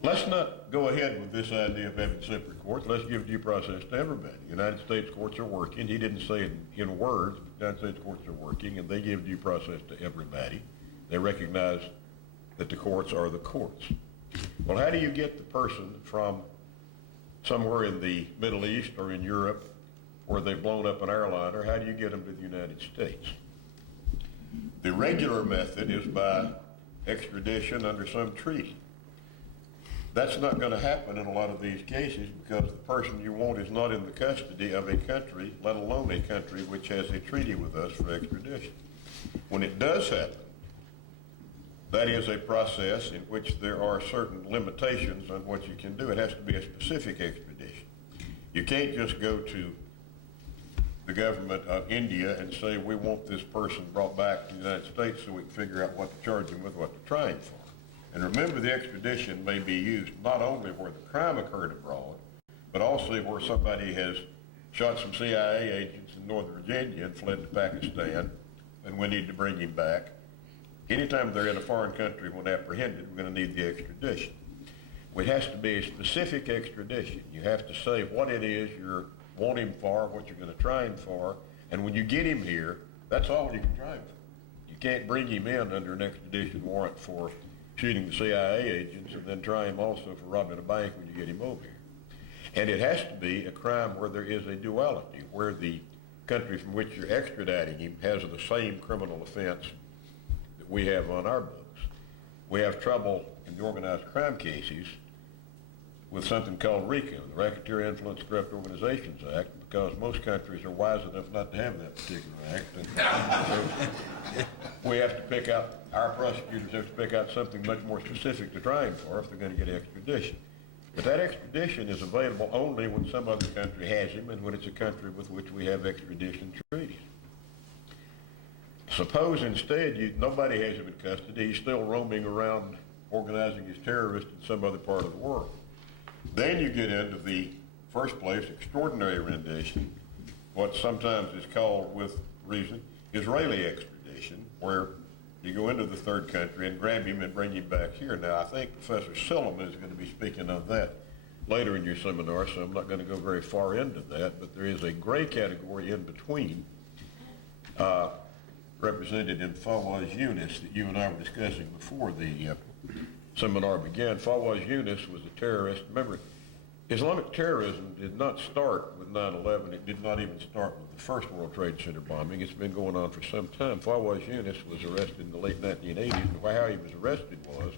let's not go ahead with this idea of having separate courts. Let's give due process to everybody. United States courts are working. He didn't say it in words, but the United States courts are working, and they give due process to everybody. They recognize that the courts are the courts. Well, how do you get the person from somewhere in the Middle East or in Europe where they've blown up an airliner, how do you get them to the United States? The regular method is by extradition under some treaty. That's not going to happen in a lot of these cases because the person you want is not in the custody of a country, let alone a country which has a treaty with us for extradition. When it does happen, that is a process in which there are certain limitations on what you can do. It has to be a specific extradition. You can't just go to the government of India and say, we want this person brought back to the United States so we can figure out what to charge him with, what to try him for. And remember, the extradition may be used not only where the crime occurred abroad, but also where somebody has shot some CIA agents in Northern Virginia and fled to Pakistan, and we need to bring him back. Anytime they're in a foreign country when apprehended, we're going to need the extradition. It has to be a specific extradition. You have to say what it is you want him for, what you're going to try him for, and when you get him here, that's all you can try him for. You can't bring him in under an extradition warrant for shooting the CIA agents and then try him also for robbing a bank when you get him over here. And it has to be a crime where there is a duality, where the country from which you're extraditing him has the same criminal offense that we have on our books. We have trouble in the organized crime cases with something called RICO, the Racketeer Influence Corrupt Organizations Act, because most countries are wise enough not to have that particular act. And so we have to pick out, our prosecutors have to pick out something much more specific to try him for if they're going to get extradition. But that extradition is available only when some other country has him and when it's a country with which we have extradition treaties. Suppose instead nobody has him in custody, he's still roaming around organizing his terrorists in some other part of the world. Then you get into the first place extraordinary rendition, what sometimes is called, with reason, Israeli extradition, where you go into the third country and grab him and bring him back here. Now, I think Professor Silliman is going to be speaking on that later in your seminar, so I'm not going to go very far into that, but there is a gray category in between represented in Fawaz Yunus that you and I were discussing before the seminar began. Fawaz Yunus was a terrorist. Remember, Islamic terrorism did not start with 9/11. It did not even start with the first World Trade Center bombing. It's been going on for some time. Fawaz Yunus was arrested in the late 1980s, and how he was arrested was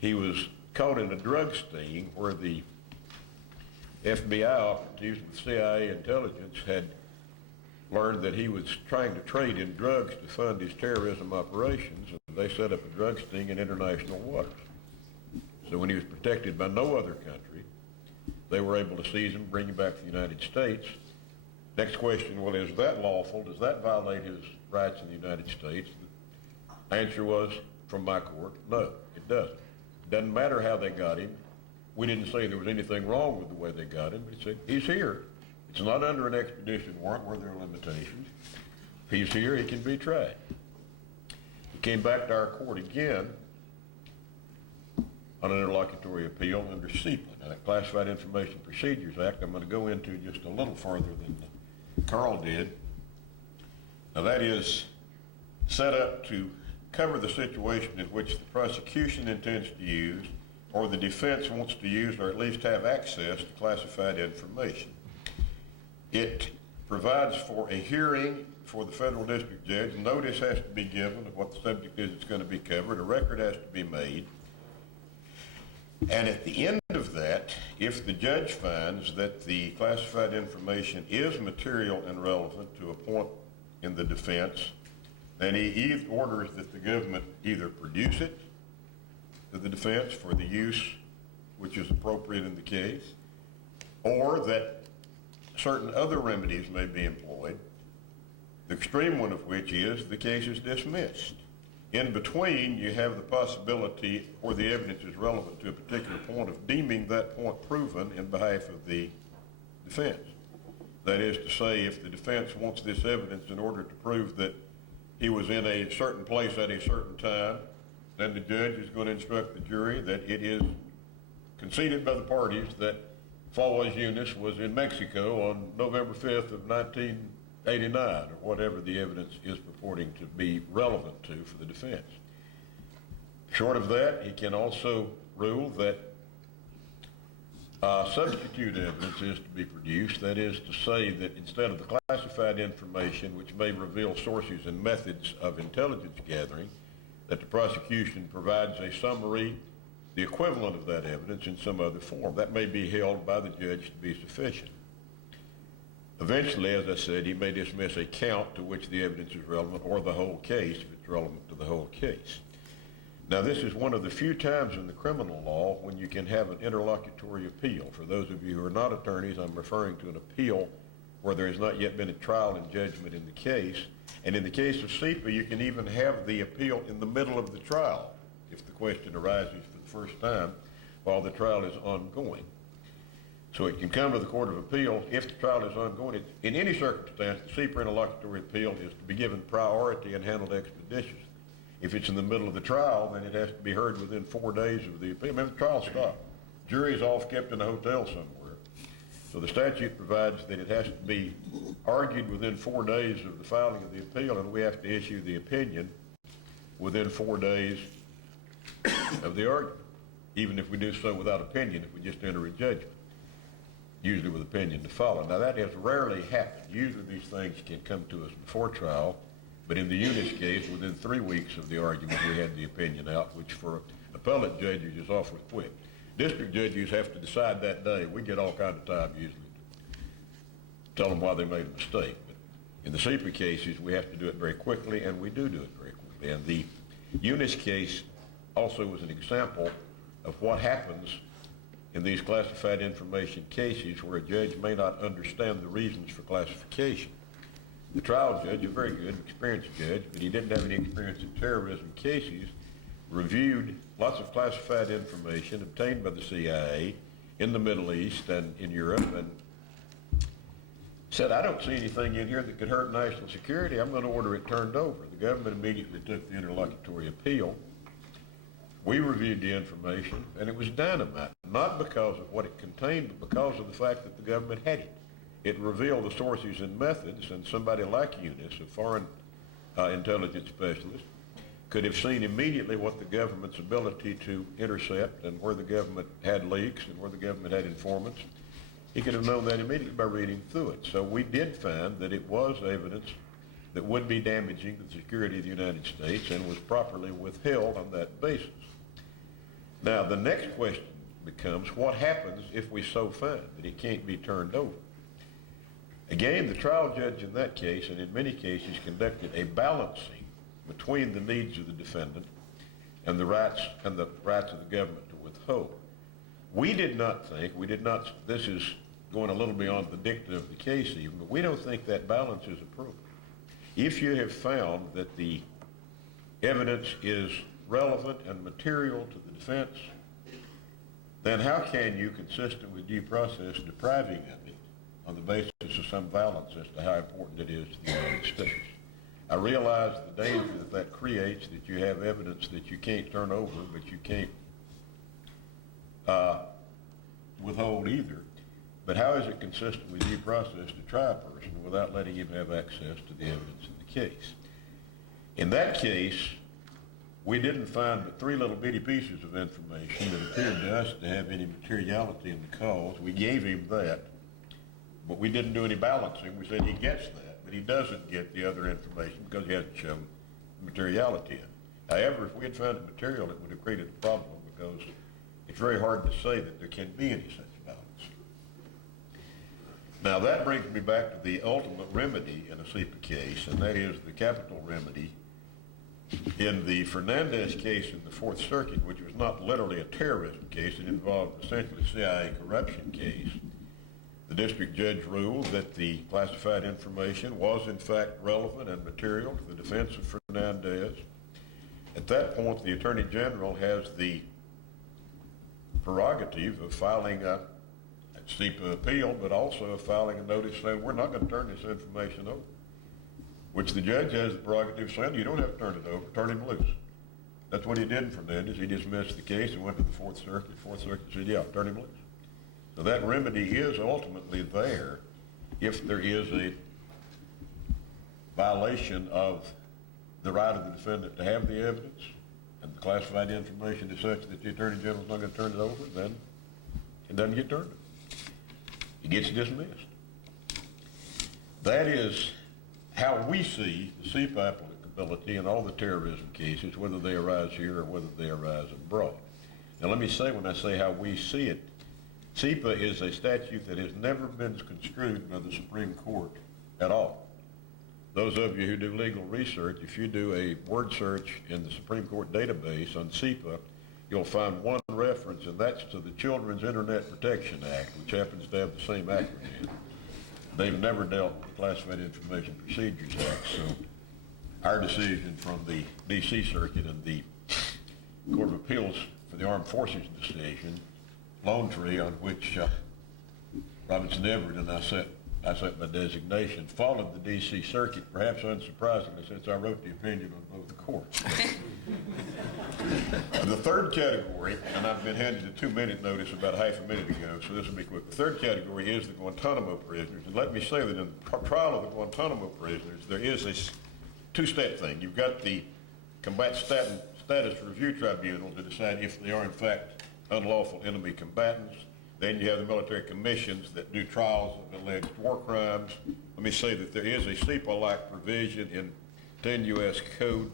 he was caught in a drug sting where the FBI operatives with CIA intelligence had learned that he was trying to trade in drugs to fund his terrorism operations, and they set up a drug sting in international waters. So when he was protected by no other country, they were able to seize him, bring him back to the United States. Next question, well, is that lawful? Does that violate his rights in the United States? The answer was, from my court, no, it doesn't. It doesn't matter how they got him. We didn't say there was anything wrong with the way they got him. We said, he's here. It's not under an extradition warrant where there are limitations. If he's here, he can be tried. He came back to our court again on an interlocutory appeal under CIPA. Now, that Classified Information Procedures Act, I'm going to go into just a little further than Karl did. Now, that is set up to cover the situation in which the prosecution intends to use, or the defense wants to use, or at least have access to classified information. It provides for a hearing for the federal district judge. Notice has to be given of what the subject is that's going to be covered. A record has to be made. And at the end of that, if the judge finds that the classified information is material and relevant to a point in the defense, then he orders that the government either produce it to the defense for the use which is appropriate in the case, or that certain other remedies may be employed, the extreme one of which is the case is dismissed. In between, you have the possibility, where the evidence is relevant to a particular point, of deeming that point proven in behalf of the defense. That is to say, if the defense wants this evidence in order to prove that he was in a certain place at a certain time, then the judge is going to instruct the jury that it is conceded by the parties that Fawaz Yunus was in Mexico on November 5th of 1989, or whatever the evidence is purporting to be relevant to for the defense. Short of that, he can also rule that substitute evidence is to be produced. That is to say that instead of the classified information, which may reveal sources and methods of intelligence gathering, that the prosecution provides a summary, the equivalent of that evidence in some other form. That may be held by the judge to be sufficient. Eventually, as I said, he may dismiss a count to which the evidence is relevant, or the whole case if it's relevant to the whole case. Now, this is one of the few times in the criminal law when you can have an interlocutory appeal. For those of you who are not attorneys, I'm referring to an appeal where there has not yet been a trial and judgment in the case. And in the case of CIPA, you can even have the appeal in the middle of the trial if the question arises for the first time while the trial is ongoing. So it can come to the Court of Appeal if the trial is ongoing. In any circumstance, the CIPA interlocutory appeal is to be given priority and handled expeditiously. If it's in the middle of the trial, then it has to be heard within 4 days of the appeal. I mean, the trial stopped. Jury's off, kept in a hotel somewhere. So the statute provides that it has to be argued within 4 days of the filing of the appeal, and we have to issue the opinion within 4 days of the argument, even if we do so without opinion, if we just enter a judgment, usually with opinion to follow. Now, that has rarely happened. Usually these things can come to us before trial, but in the Yunus case, within 3 weeks of the argument, we had the opinion out, which for appellate judges is awfully quick. District judges have to decide that day. We get all kinds of time usually to tell them why they made a mistake. But in the CIPA cases, we have to do it very quickly, and we do it very quickly. And the Yunus case also was an example of what happens in these classified information cases where a judge may not understand the reasons for classification. The trial judge, a very good, experienced judge, but he didn't have any experience in terrorism cases, reviewed lots of classified information obtained by the CIA in the Middle East and in Europe, and said, I don't see anything in here that could hurt national security. I'm going to order it turned over. The government immediately took the interlocutory appeal. We reviewed the information, and it was dynamite, not because of what it contained, but because of the fact that the government had it. It revealed the sources and methods, and somebody like Yunus, a foreign intelligence specialist, could have seen immediately what the government's ability to intercept and where the government had leaks and where the government had informants. He could have known that immediately by reading through it. So we did find that it was evidence that would be damaging to the security of the United States and was properly withheld on that basis. Now, the next question becomes, what happens if we so find that it can't be turned over? Again, the trial judge in that case, and in many cases, conducted a balancing between the needs of the defendant and the rights of the government to withhold. We did not think, this is going a little beyond the dicta of the case even, but we don't think that balance is appropriate. If you have found that the evidence is relevant and material to the defense, then how can you, consistent with due process, depriving of it on the basis of some balance as to how important it is to the United States? I realize the danger that creates, that you have evidence that you can't turn over, but you can't withhold either. But how is it consistent with due process to try a person without letting him have access to the evidence in the case? In that case, we didn't find but 3 little bitty pieces of information that appeared to us to have any materiality in the cause. We gave him that, but we didn't do any balancing. We said he gets that, but he doesn't get the other information because he hasn't shown materiality in it. However, if we had found it material, it would have created a problem because it's very hard to say that there can be any such balance. Now that brings me back to the ultimate remedy in a SEPA case, and that is the capital remedy. In the Fernandez case in the Fourth Circuit, which was not literally a terrorism case, it involved essentially a CIA corruption case, the district judge ruled that the classified information was in fact relevant and material to the defense of Fernandez. At that point, the Attorney General has the prerogative of filing a SEPA appeal, but also of filing a notice saying we're not going to turn this information over, which the judge has the prerogative saying you don't have to turn it over, turn him loose. That's what he did in Fernandez. He dismissed the case and went to the Fourth Circuit. The Fourth Circuit said, yeah, turn him loose. So that remedy is ultimately there if there is a violation of the right of the defendant to have the evidence and the classified information is such that the Attorney General is not going to turn it over, then it doesn't get turned over. It gets dismissed. That is how we see the SEPA applicability in all the terrorism cases, whether they arise here or whether they arise abroad. Now let me say, when I say how we see it, SEPA is a statute that has never been construed by the Supreme Court at all. Those of you who do legal research, if you do a word search in the Supreme Court database on SEPA, you'll find one reference, and that's to the Children's Internet Protection Act, which happens to have the same acronym. They've never dealt with the Classified Information Procedures Act, so our decision from the D.C. Circuit and the Court of Appeals for the Armed Forces decision, Lone Tree, on which Robinson Everett and I set my designation, followed the D.C. Circuit, perhaps unsurprisingly, since I wrote the opinion on both the courts. The third category, and I've been handed a 2-minute notice about half a minute ago, so this will be quick. The third category is the Guantanamo prisoners. And let me say that in the trial of the Guantanamo prisoners, there is a 2-step thing. You've got the Combat Status Review Tribunal to decide if they are in fact unlawful enemy combatants. Then you have the military commissions that do trials of alleged war crimes. Let me say that there is a SEPA-like provision in 10 U.S. Code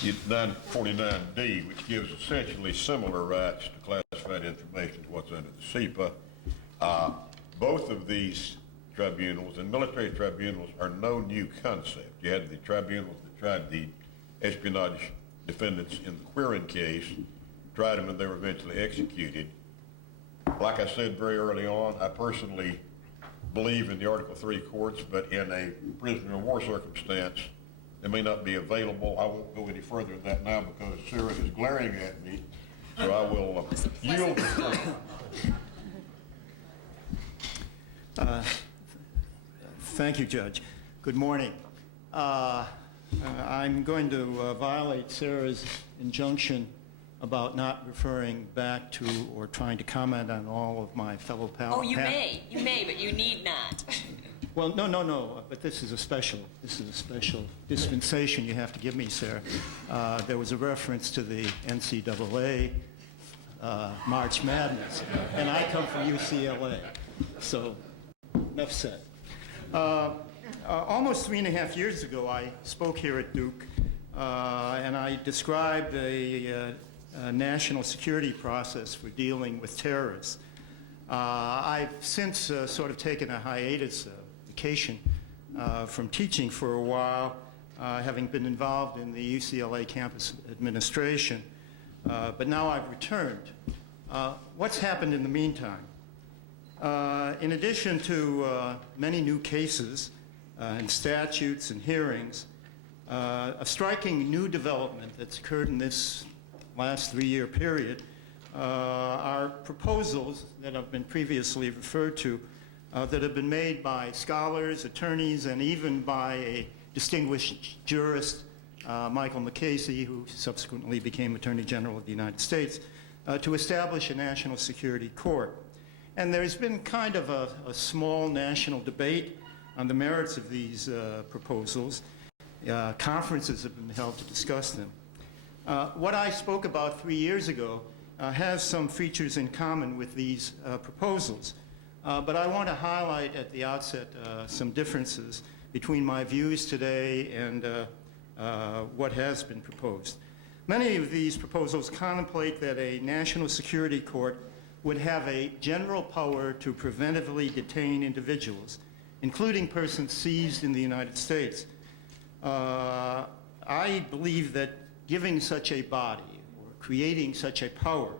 949D, which gives essentially similar rights to classified information to what's under the SEPA. Both of these tribunals, and military tribunals, are no new concept. You had the tribunals that tried the espionage defendants in the Quirin case, tried them, and they were eventually executed. Like I said very early on, I personally believe in the Article 3 courts, but in a prisoner of war circumstance, they may not be available. I won't go any further than that now because Sara is glaring at me, so I will yield the floor. Thank you, Judge. Good morning. I'm going to violate Sara's injunction about not referring back to or trying to comment on all of my fellow Oh, you may, but you need not. Well, no, but this is a special dispensation you have to give me, Sarah. There was a reference to the NCAA March Madness, and I come from UCLA, so enough said. Almost 3.5 years ago, I spoke here at Duke, and I described a national security process for dealing with terrorists. I've since sort of taken a hiatus, vacation, from teaching for a while, having been involved in the UCLA campus administration, but now I've returned. What's happened in the meantime? In addition to many new cases and statutes and hearings, a striking new development that's occurred in this last 3-year period are proposals that have been previously referred to that have been made by scholars, attorneys, and even by a distinguished jurist, Michael McCasey, who subsequently became Attorney General of the United States, to establish a national security court. And there's been kind of a small national debate on the merits of these proposals. Conferences have been held to discuss them. What I spoke about 3 years ago has some features in common with these proposals. But I want to highlight at the outset some differences between my views today and what has been proposed. Many of these proposals contemplate that a national security court would have a general power to preventively detain individuals, including persons seized in the United States. I believe that giving such a body or creating such a power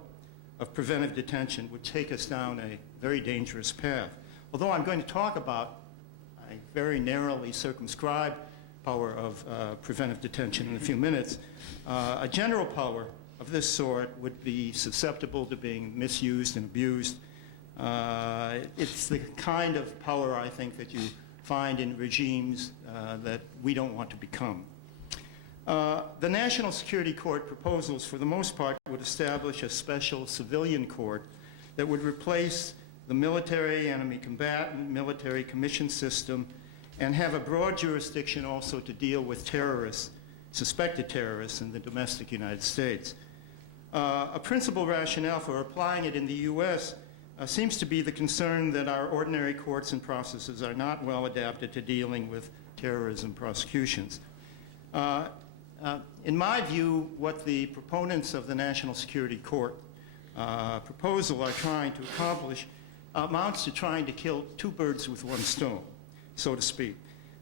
of preventive detention would take us down a very dangerous path. Although I'm going to talk about a very narrowly circumscribed power of preventive detention in a few minutes, a general power of this sort would be susceptible to being misused and abused. It's the kind of power, I think, that you find in regimes that we don't want to become. The National Security Court proposals, for the most part, would establish a special civilian court that would replace the military enemy combatant military commission system and have a broad jurisdiction also to deal with terrorists, suspected terrorists in the domestic United States. A principal rationale for applying it in the U.S. Seems to be the concern that our ordinary courts and processes are not well adapted to dealing with terrorism prosecutions. In my view, what the proponents of the National Security Court proposal are trying to accomplish amounts to trying to kill two birds with one stone, so to speak.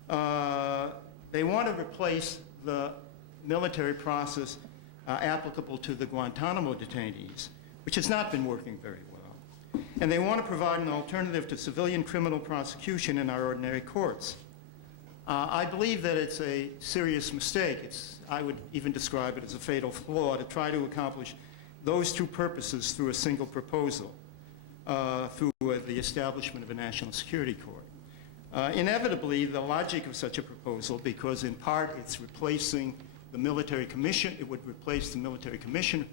They want to replace the military process applicable to the Guantanamo detainees, which has not been working very well. And they want to provide an alternative to civilian criminal prosecution in our ordinary courts. I believe that it's a serious mistake. I would even describe it as a fatal flaw to try to accomplish those two purposes through a single proposal, through the establishment of a national security court. Inevitably, the logic of such a proposal, because in part it's replacing the military commission, it would replace the military commission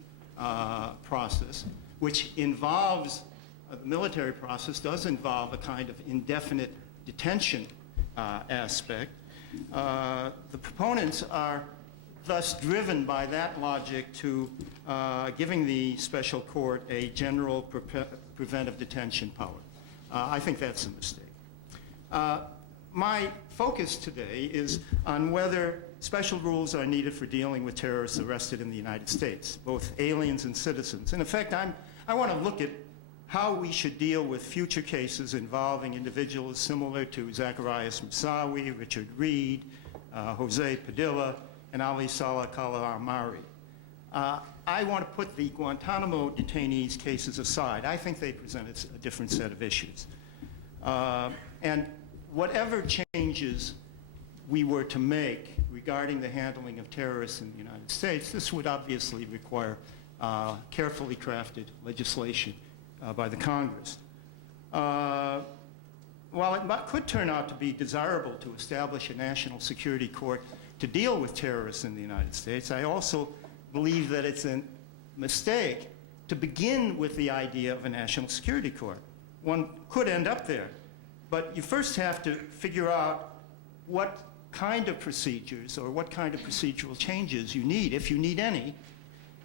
process, which involves, the military process does involve a kind of indefinite detention aspect. The proponents are thus driven by that logic to giving the special court a general preventive detention power. I think that's a mistake. My focus today is on whether special rules are needed for dealing with terrorists arrested in the United States, both aliens and citizens. And in fact, I want to look at how we should deal with future cases involving individuals similar to Zacharias Moussaoui, Richard Reed, Jose Padilla, and Ali Salah Kala-Amari. I want to put the Guantanamo detainees cases aside. I think they present a different set of issues. And whatever changes we were to make regarding the handling of terrorists in the United States, this would obviously require carefully crafted legislation by the Congress. While it could turn out to be desirable to establish a national security court to deal with terrorists in the United States, I also believe that it's a mistake to begin with the idea of a national security court. One could end up there, But you first have to figure out what kind of procedures or what kind of procedural changes you need, if you need any,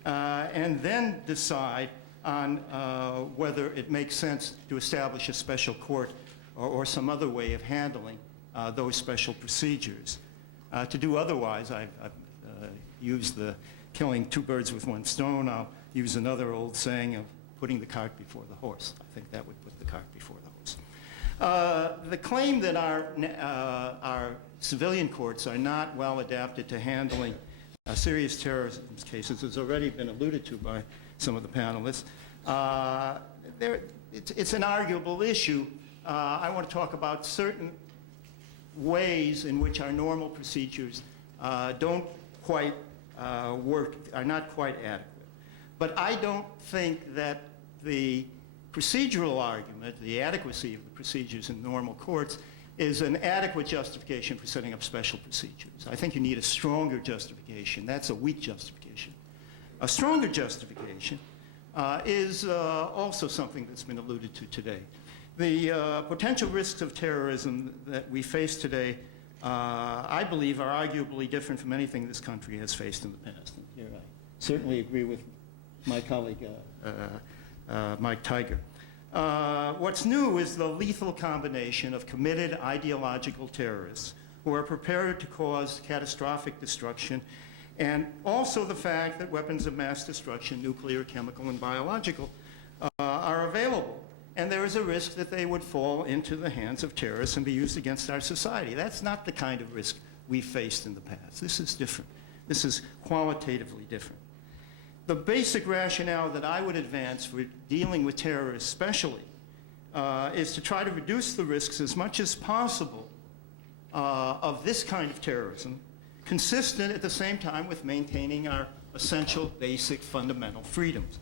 and then decide on whether it makes sense to establish a special court or some other way of handling those special procedures. To do otherwise, I've used the killing two birds with one stone. I'll use another old saying of putting the cart before the horse. I think that would put the cart before the horse. The claim that our civilian courts are not well adapted to handling serious terrorism cases has already been alluded to by some of the panelists. It's an arguable issue. I want to talk about certain ways in which our normal procedures don't quite work, are not quite adequate. But I don't think that the procedural argument, the adequacy of the procedures in normal courts, is an adequate justification for setting up special procedures. I think you need a stronger justification. That's a weak justification. A stronger justification is also something that's been alluded to today. The potential risks of terrorism that we face today, I believe, are arguably different from anything this country has faced in the past. And here I certainly agree with my colleague, Mike Tigar. What's new is the lethal combination of committed ideological terrorists who are prepared to cause catastrophic destruction, and also the fact that weapons of mass destruction, nuclear, chemical, and biological, are available. And there is a risk that they would fall into the hands of terrorists and be used against our society. That's not the kind of risk we faced in the past. This is different. This is qualitatively different. The basic rationale that I would advance for dealing with terrorists especially is to try to reduce the risks as much as possible of this kind of terrorism, consistent at the same time with maintaining our essential, basic, fundamental freedoms.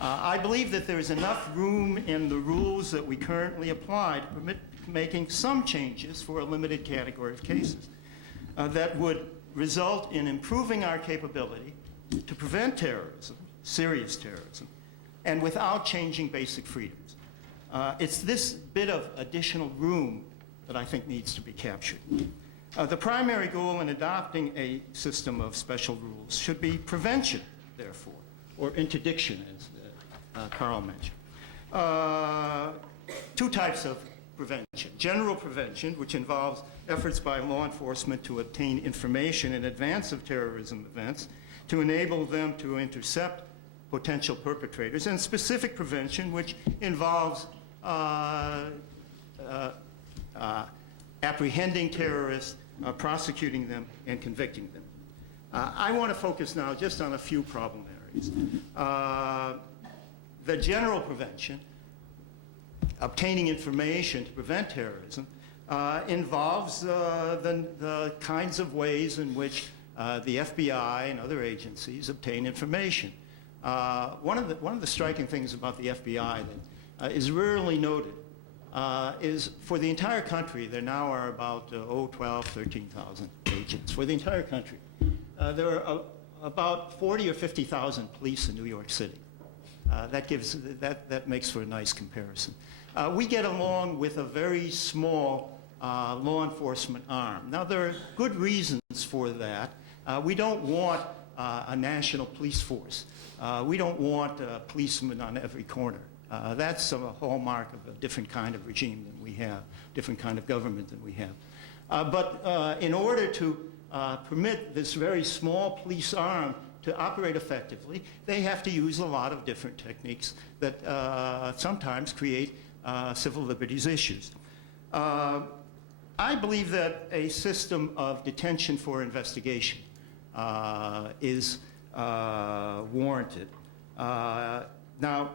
I believe that there is enough room in the rules that we currently apply to permit making some changes for a limited category of cases that would result in improving our capability to prevent terrorism, serious terrorism, and without changing basic freedoms. It's this bit of additional room that I think needs to be captured. The primary goal in adopting a system of special rules should be prevention, therefore, or interdiction, as Karl mentioned. Two types of prevention. General prevention, which involves efforts by law enforcement to obtain information in advance of terrorism events to enable them to intercept potential perpetrators, and specific prevention, which involves apprehending terrorists, prosecuting them, and convicting them. I want to focus now just on a few problem areas. The general prevention, obtaining information to prevent terrorism, involves the kinds of ways in which the FBI and other agencies obtain information. One of the striking things about the FBI that is rarely noted is for the entire country, there now are about 12, 13,000 agents. For the entire country, there are about 40 or 50,000 police in New York City. That makes for a nice comparison. We get along with a very small law enforcement arm. Now, there are good reasons for that. We don't want a national police force. We don't want policemen on every corner. That's a hallmark of a different kind of regime than we have, different kind of government than we have. But in order to permit this very small police arm to operate effectively, they have to use a lot of different techniques that sometimes create civil liberties issues. I believe that a system of detention for investigation is warranted. Now,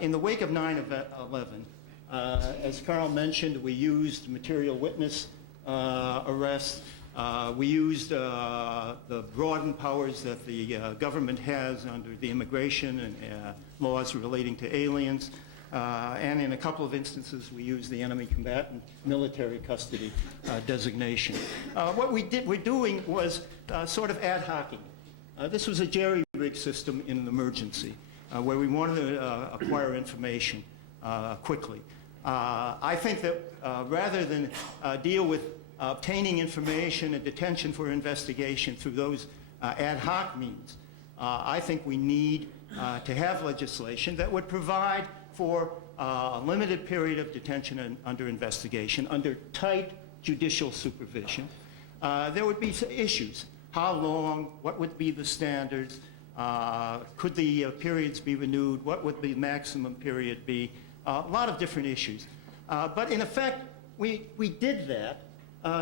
in the wake of 9/11, as Karl mentioned, we used material witness arrests. We used the broadened powers that the government has under the immigration and laws relating to aliens. And in a couple of instances, we used the enemy combatant military custody designation. What we're doing was sort of ad hocing. This was a jerry-rigged system in an emergency where we wanted to acquire information quickly. I think that rather than deal with obtaining information and detention for investigation through those ad hoc means, I think we need to have legislation that would provide for a limited period of detention and under investigation, under tight judicial supervision. There would be issues. How long? What would be the standards? Could the periods be renewed? What would the maximum period be? A lot of different issues. But in effect, we did that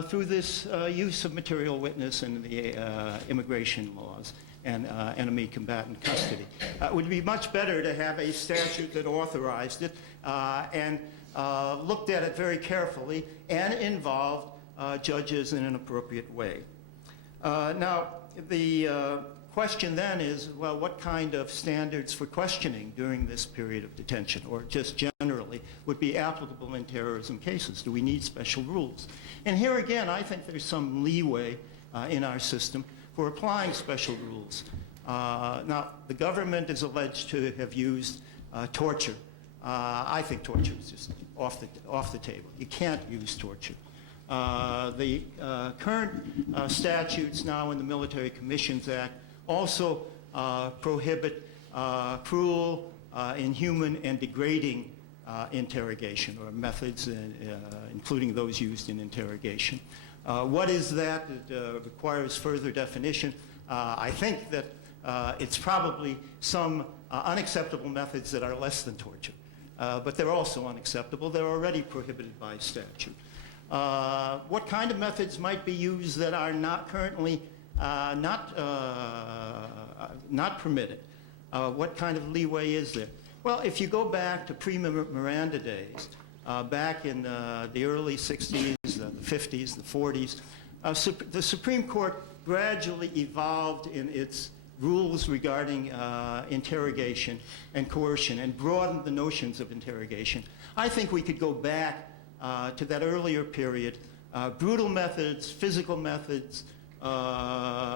through this use of material witness and the immigration laws and enemy combatant custody. It would be much better to have a statute that authorized it and looked at it very carefully and involved judges in an appropriate way. Now, the question then is, well, what kind of standards for questioning during this period of detention, or just generally, would be applicable in terrorism cases? Do we need special rules? And here again, I think there's some leeway in our system for applying special rules. Now, the government is alleged to have used torture. I think torture is just off the table. You can't use torture. The current statutes now in the Military Commissions Act also prohibit cruel, inhuman, and degrading interrogation, or methods, including those used in interrogation. What is that? It requires further definition. I think that it's probably some unacceptable methods that are less than torture, but they're also unacceptable. They're already prohibited by statute. What kind of methods might be used that are not currently not permitted? What kind of leeway is there? Well, if you go back to pre-Miranda days, back in the early 60s, the 50s, the 40s, the Supreme Court gradually evolved in its rules regarding interrogation and coercion and broadened the notions of interrogation. I think we could go back to that earlier period. Brutal methods, physical methods,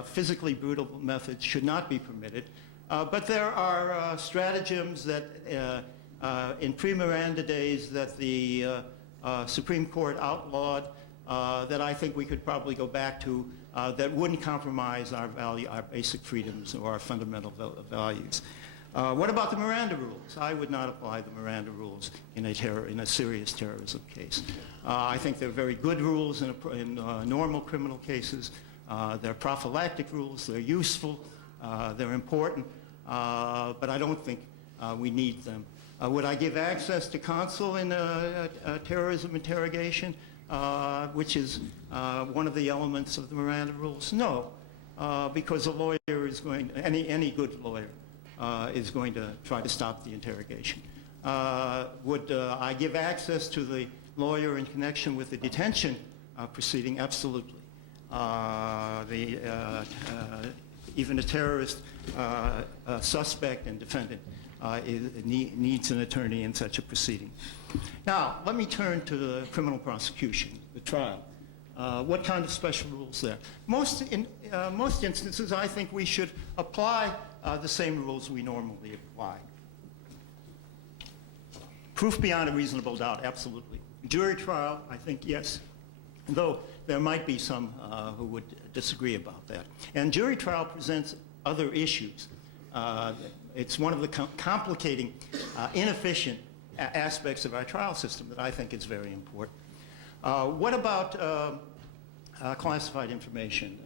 physically brutal methods should not be permitted. But there are stratagems that in pre-Miranda days that the Supreme Court outlawed that I think we could probably go back to that wouldn't compromise our basic freedoms or our fundamental values. What about the Miranda rules? I would not apply the Miranda rules in a serious terrorism case. I think they're very good rules in normal criminal cases. They're prophylactic rules. They're useful. They're important. But I don't think we need them. Would I give access to counsel in a terrorism interrogation, which is one of the elements of the Miranda rules? No, because a lawyer is going, any good lawyer is going to try to stop the interrogation. Would I give access to the lawyer in connection with the detention proceeding? Absolutely. Even a terrorist suspect and defendant needs an attorney in such a proceeding. Now, let me turn to the criminal prosecution, the trial. What kind of special rules there? In most instances, I think we should apply the same rules we normally apply. Proof beyond a reasonable doubt, absolutely. Jury trial, I think yes, though there might be some who would disagree about that. And jury trial presents other issues. It's one of the complicating, inefficient aspects of our trial system that I think is very important. What about classified information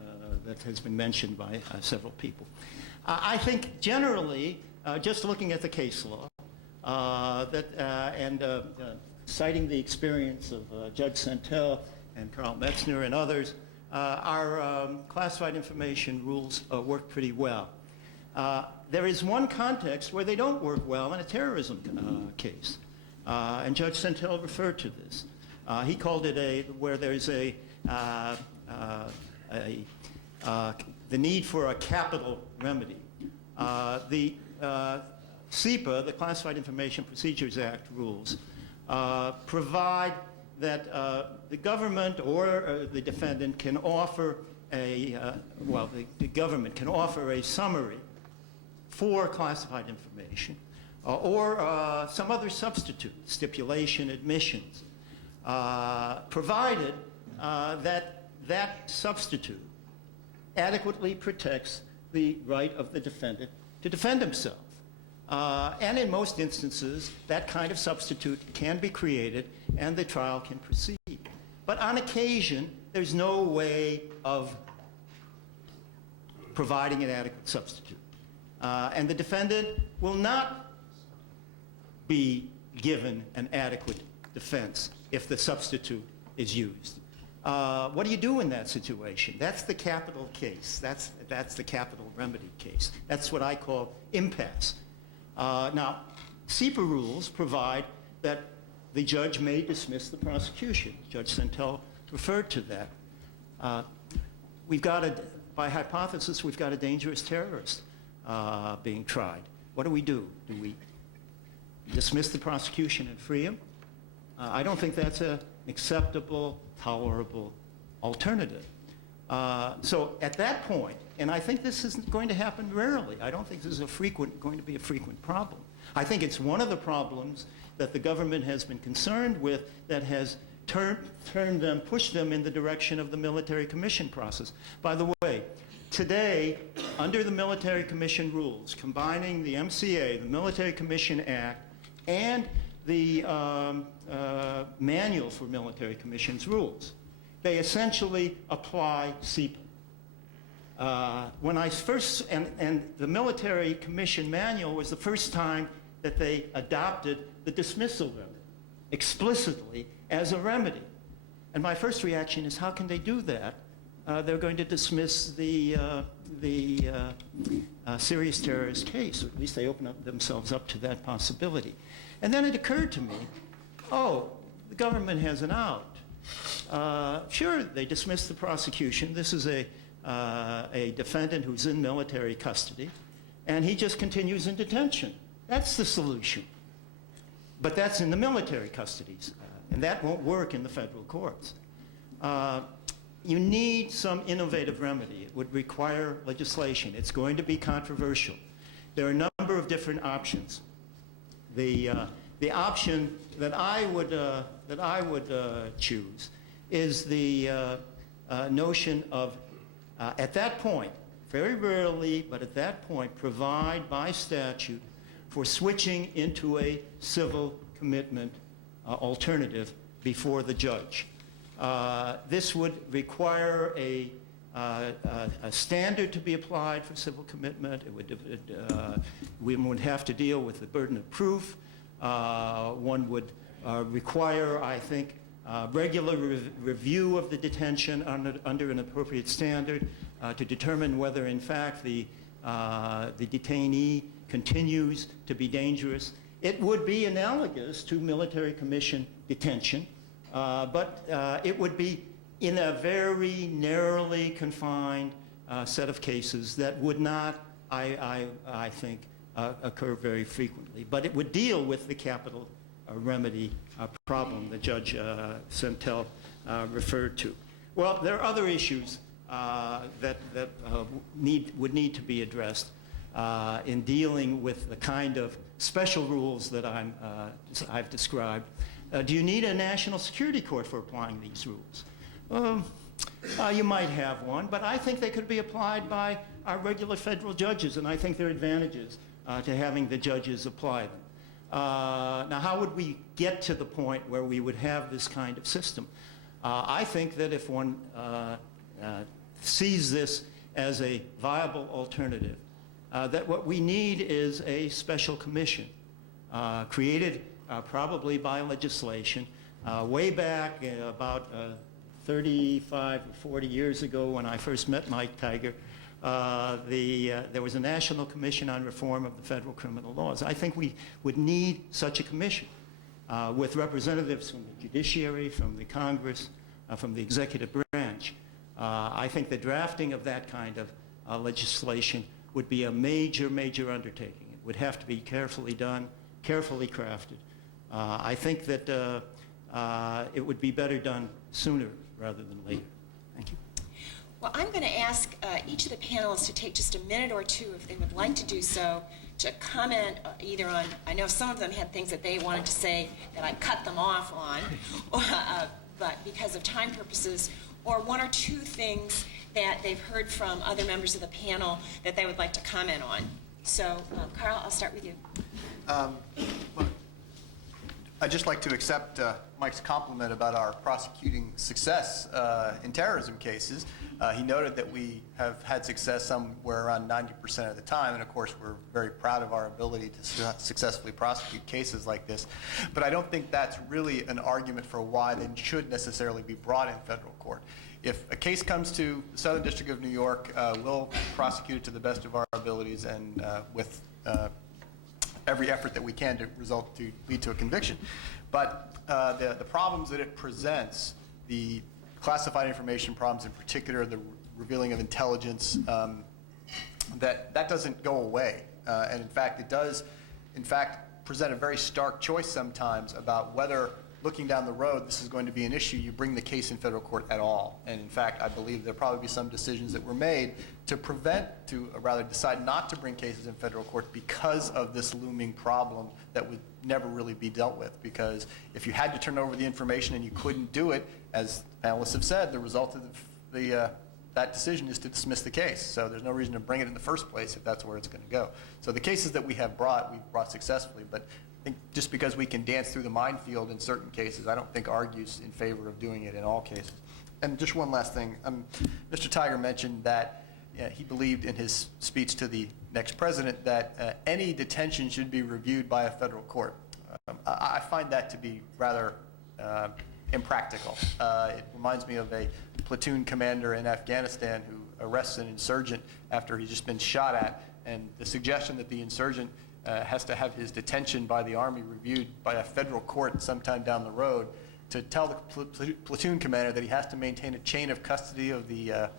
that has been mentioned by several people? I think generally, just looking at the case law, and citing the experience of Judge Sentelle and Karl Metzner and others, our classified information rules work pretty well. There is one context where they don't work well in a terrorism case, and Judge Sentelle referred to this. He called it where there's the need for a capital remedy. The CIPA, the Classified Information Procedures Act rules, provide that the government or the defendant can offer the government can offer a summary for classified information or some other substitute, stipulation, admissions, provided that that substitute adequately protects the right of the defendant to defend himself. And in most instances, that kind of substitute can be created and the trial can proceed. But on occasion, there's no way of providing an adequate substitute. And the defendant will not be given an adequate defense if the substitute is used. What do you do in that situation? That's the capital case. That's the capital remedy case. That's what I call impasse. Now, SEPA rules provide that the judge may dismiss the prosecution. Judge Sentelle referred to that. We've got by hypothesis, we've got a dangerous terrorist being tried. What do? Do we dismiss the prosecution and free him? I don't think that's an acceptable, tolerable alternative. So at that point, and I think this isn't going to happen rarely. I don't think this is going to be a frequent problem. I think it's one of the problems that the government has been concerned with that has pushed them in the direction of the military commission process. By the way, today, under the military commission rules, combining the MCA, the Military Commission Act, and the Manual for Military Commissions rules, they essentially apply SEPA. When I first, and the Military Commission Manual was the first time that they adopted the dismissal remedy explicitly as a remedy. And my first reaction is, how can they do that? They're going to dismiss the serious terrorist case, or at least they open themselves up to that possibility. And then it occurred to me, oh, the government has an out. Sure, they dismissed the prosecution. This is a defendant who's in military custody, and he just continues in detention. That's the solution. But that's in the military custodies, and that won't work in the federal courts. You need some innovative remedy. It would require legislation. It's going to be controversial. There are a number of different options. The option that I would choose is the notion of, at that point, very rarely, but at that point, provide by statute for switching into a civil commitment alternative before the judge. This would require a standard to be applied for civil commitment. We would have to deal with the burden of proof. One would require, I think, regular review of the detention under an appropriate standard to determine whether, in fact, the detainee continues to be dangerous. It would be analogous to military commission detention, but it would be in a very narrowly confined set of cases that would not, I think, occur very frequently. But it would deal with the capital remedy problem that Judge Sentelle referred to. Well, there are other issues that would need to be addressed in dealing with the kind of special rules that I've described. Do you need a national security court for applying these rules? You might have one, but I think they could be applied by our regular federal judges, and I think there are advantages to having the judges apply them. Now, how would we get to the point where we would have this kind of system? I think that if one sees this as a viable alternative, that what we need is a special commission created probably by legislation. Way back about 35 or 40 years ago when I first met Mike Tigar, there was a National Commission on Reform of the Federal Criminal Laws. I think we would need such a commission with representatives from the judiciary, from the Congress, from the executive branch. I think the drafting of that kind of legislation would be a major, major undertaking. It would have to be carefully done, carefully crafted. I think that it would be better done sooner rather than later. Thank you. Well, I'm going to ask each of the panelists to take just a minute or two, if they would like to do so, to comment either on, I know some of them had things that they wanted to say that I cut them off on, but because of time purposes, or one or two things that they've heard from other members of the panel that they would like to comment on. So, Karl, I'll start with you. I'd just like to accept Mike's compliment about our prosecuting success in terrorism cases. He noted that we have had success somewhere around 90% of the time, and of course we're very proud of our ability to successfully prosecute cases like this. But I don't think that's really an argument for why they should necessarily be brought in federal court. If a case comes to the Southern District of New York, we'll prosecute it to the best of our abilities and with every effort that we can to lead to a conviction. But the problems that it presents, the classified information problems in particular, the revealing of intelligence, that doesn't go away. And in fact, it does, present a very stark choice sometimes about whether, looking down the road, this is going to be an issue, you bring the case in federal court at all. And in fact, I believe there'll probably be some decisions that were made to rather decide not to bring cases in federal court because of this looming problem that would never really be dealt with. Because if you had to turn over the information and you couldn't do it, as panelists have said, the result of that decision is to dismiss the case. So there's no reason to bring it in the first place if that's where it's going to go. So the cases that we've brought successfully, but I think just because we can dance through the minefield in certain cases, I don't think argues in favor of doing it in all cases. And just one last thing. Mr. Tigar mentioned that he believed in his speech to the next president that any detention should be reviewed by a federal court. I find that to be rather impractical. It reminds me of a platoon commander in Afghanistan who arrests an insurgent after he's just been shot at, and the suggestion that the insurgent has to have his detention by the Army reviewed by a federal court sometime down the road, to tell the platoon commander that he has to maintain a chain of custody of the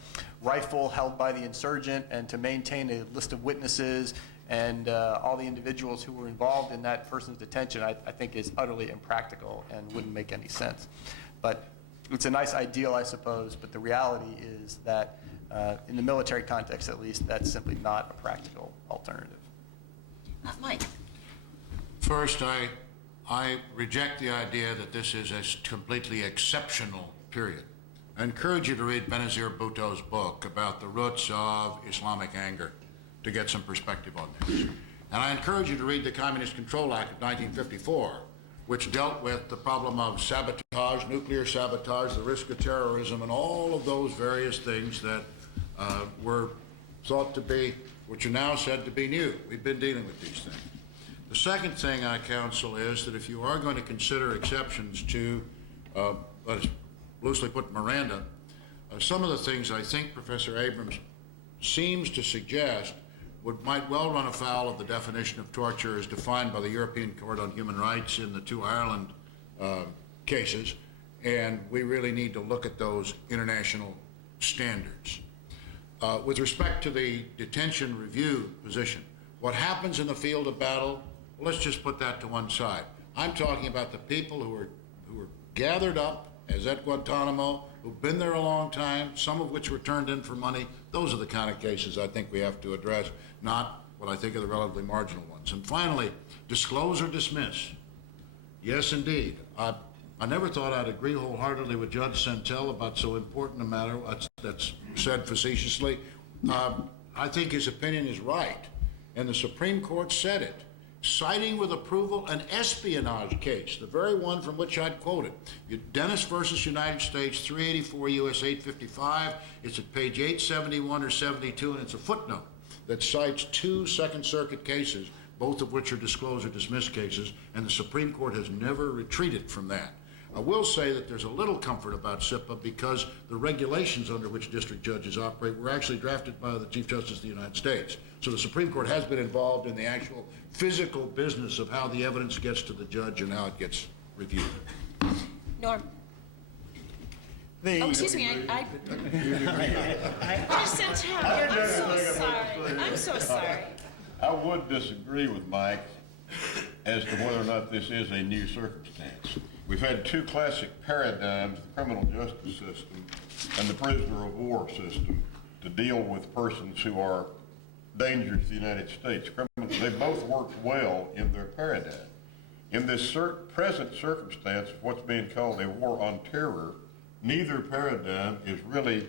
rifle held by the insurgent and to maintain a list of witnesses and all the individuals who were involved in that person's detention, I think is utterly impractical and wouldn't make any sense. But it's a nice ideal, I suppose, but the reality is that in the military context at least, that's simply not a practical alternative. Mike. First, I reject the idea that this is a completely exceptional period. I encourage you to read Benazir Bhutto's book about the roots of Islamic anger to get some perspective on this. And I encourage you to read the Communist Control Act of 1954, which dealt with the problem of sabotage, nuclear sabotage, the risk of terrorism, and all of those various things that were thought to be, which are now said to be new. We've been dealing with these things. The second thing I counsel is that if you are going to consider exceptions to, let's loosely put Miranda, some of the things I think Professor Abrams seems to suggest might well run afoul of the definition of torture as defined by the European Court on Human Rights in the two Ireland cases, and we really need to look at those international standards. With respect to the detention review position, what happens in the field of battle, well, let's just put that to one side. I'm talking about the people who are gathered up as at Guantanamo, who've been there a long time, some of which were turned in for money. Those are the kind of cases I think we have to address, not what I think are the relatively marginal ones. And finally, disclose or dismiss. Yes, indeed. I never thought I'd agree wholeheartedly with Judge Sentelle about so important a matter. That's said facetiously. I think his opinion is right, and the Supreme Court said it, citing with approval an espionage case, the very one from which I'd quoted. Dennis versus United States, 384 U.S. 855. It's at page 871 or 72, and it's a footnote that cites two Second Circuit cases, both of which are disclosed or dismissed cases, and the Supreme Court has never retreated from that. I will say that there's a little comfort about SIPA because the regulations under which district judges operate were actually drafted by the Chief Justice of the United States. So the Supreme Court has been involved in the actual physical business of how the evidence gets to the judge and how it gets reviewed. Norm. Excuse me, I Sentelle, I'm so sorry. I'm so sorry. I would disagree with Mike as to whether or not this is a new circumstance. We've had two classic paradigms, the criminal justice system and the prisoner of war system, to deal with persons who are dangerous to the United States. Criminal they both worked well in their paradigm. In this present circumstance of what's being called a war on terror, neither paradigm is really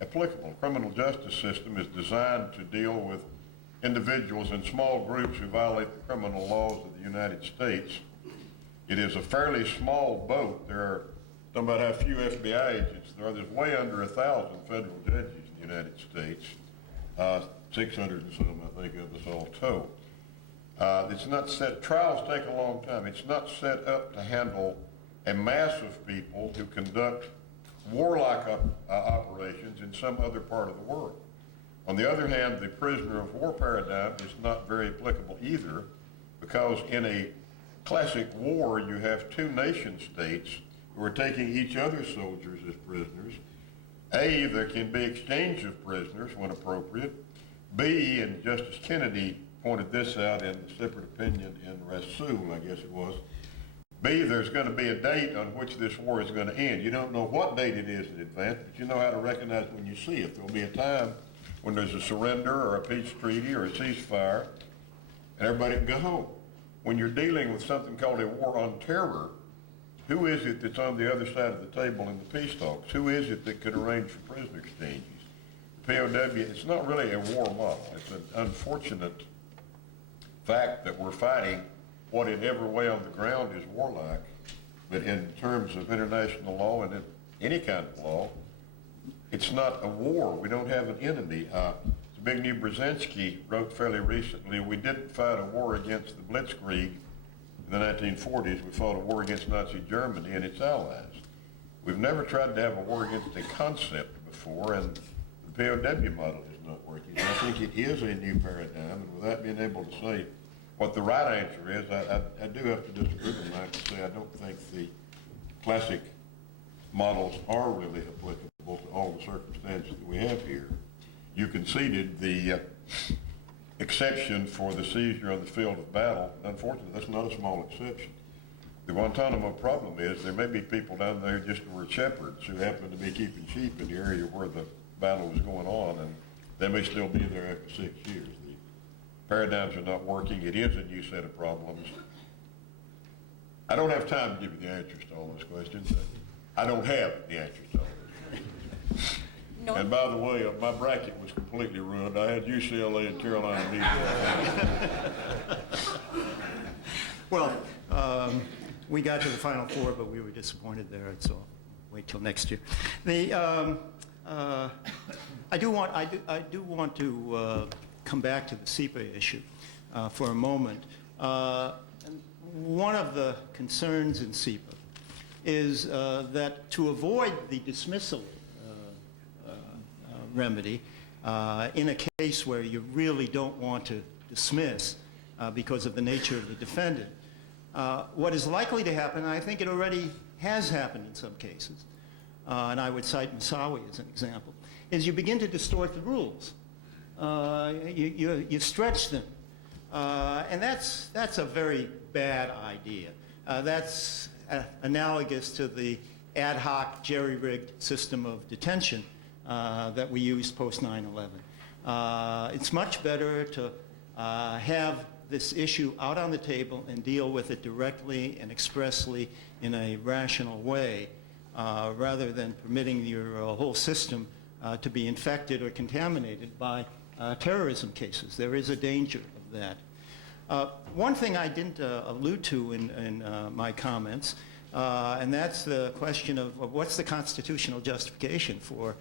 applicable. The criminal justice system is designed to deal with individuals in small groups who violate the criminal laws of the United States. It is a fairly small boat. There are, talking about how few FBI agents there are, there's way under 1,000 federal judges in the United States, 600 and some, I think, of us all told. It's not set, trials take a long time. It's not set up to handle a mass of people who conduct warlike operations in some other part of the world. On the other hand, the prisoner of war paradigm is not very applicable either, because in a classic war, you have two nation states who are taking each other's soldiers as prisoners. A, there can be exchange of prisoners when appropriate. B, and Justice Kennedy pointed this out in the separate opinion in Rasool, I guess it was. B, there's going to be a date on which this war is going to end. You don't know what date it is in advance, but you know how to recognize when you see it. There'll be a time when there's a surrender or a peace treaty or a ceasefire, and everybody can go home. When you're dealing with something called a war on terror, who is it that's on the other side of the table in the peace talks? Who is it that could arrange for prisoner exchanges? The POW, it's not really a war model. It's an unfortunate fact that we're fighting what in every way on the ground is warlike, but in terms of international law and in any kind of law, it's not a war. We don't have an enemy. Zbigniew Brzezinski wrote fairly recently, we didn't fight a war against the Blitzkrieg in the 1940s. We fought a war against Nazi Germany and its allies. We've never tried to have a war against a concept before, and the POW model is not working. I think it is a new paradigm, and without being able to say what the right answer is, I do have to disagree with Mike to say I don't think the classic models are really applicable to all the circumstances that we have here. You conceded the exception for the seizure on the field of battle. Unfortunately, that's not a small exception. The Guantanamo problem is there may be people down there just who were shepherds who happen to be keeping sheep in the area where the battle was going on, and they may still be there after 6 years. Paradigms are not working. It is a new set of problems. I don't have time to give you the answers to all those questions. I don't have the answers to all those. No. And by the way, my bracket was completely ruined. I had UCLA and Carolina meeting. Well, we got to the Final Four, but we were disappointed there, so wait till next year. I do want to come back to the SEPA issue for a moment. One of the concerns in SEPA is that to avoid the dismissal remedy in a case where you really don't want to dismiss because of the nature of the defendant, what is likely to happen, and I think it already has happened in some cases, and I would cite Moussaoui as an example, is you begin to distort the rules. You stretch them, and that's a very bad idea. That's analogous to the ad hoc jerry-rigged system of detention that we used post 9/11. It's much better to have this issue out on the table and deal with it directly and expressly in a rational way, rather than permitting your whole system to be infected or contaminated by terrorism cases. There is a danger of that. One thing I didn't allude to in my comments, and that's the question of what's the constitutional justification for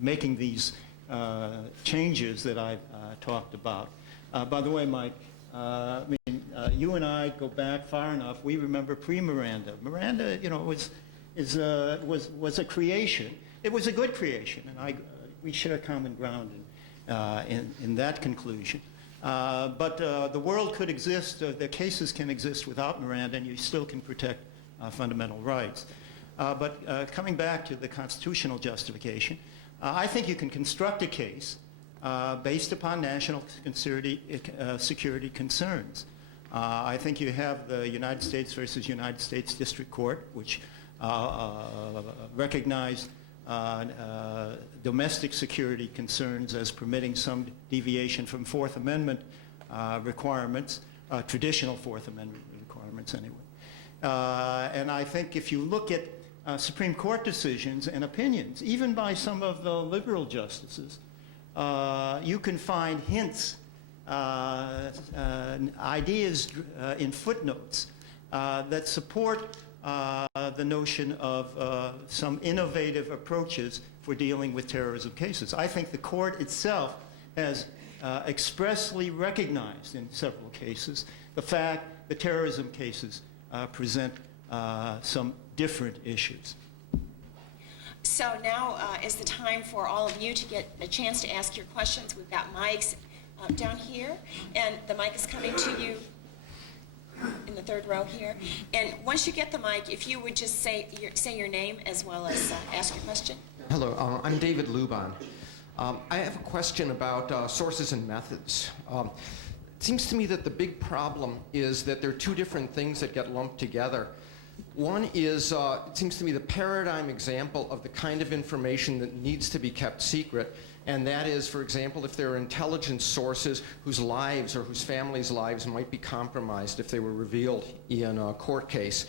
making these changes that I've talked about. By the way, Mike, you and I go back far enough. We remember pre-Miranda. Miranda, was a creation. It was a good creation, and we share common ground in that conclusion. But the world could exist, the cases can exist without Miranda, and you still can protect fundamental rights. But coming back to the constitutional justification, I think you can construct a case based upon national security concerns. I think you have the United States versus United States District Court, which recognized domestic security concerns as permitting some deviation from Fourth Amendment requirements, traditional Fourth Amendment requirements anyway. And I think if you look at Supreme Court decisions and opinions, even by some of the liberal justices, you can find hints, ideas in footnotes that support the notion of some innovative approaches for dealing with terrorism cases. I think the court itself has expressly recognized in several cases the fact that terrorism cases present some different issues. So now is the time for all of you to get a chance to ask your questions. We've got mics down here, and the mic is coming to you in the third row here. And once you get the mic, if you would just say your name as well as ask your question. Hello, I'm David Luban. I have a question about sources and methods. It seems to me that the big problem is that there are two different things that get lumped together. One is, it seems to me, the paradigm example of the kind of information that needs to be kept secret, and that is, for example, if there are intelligence sources whose lives or whose families' lives might be compromised if they were revealed in a court case.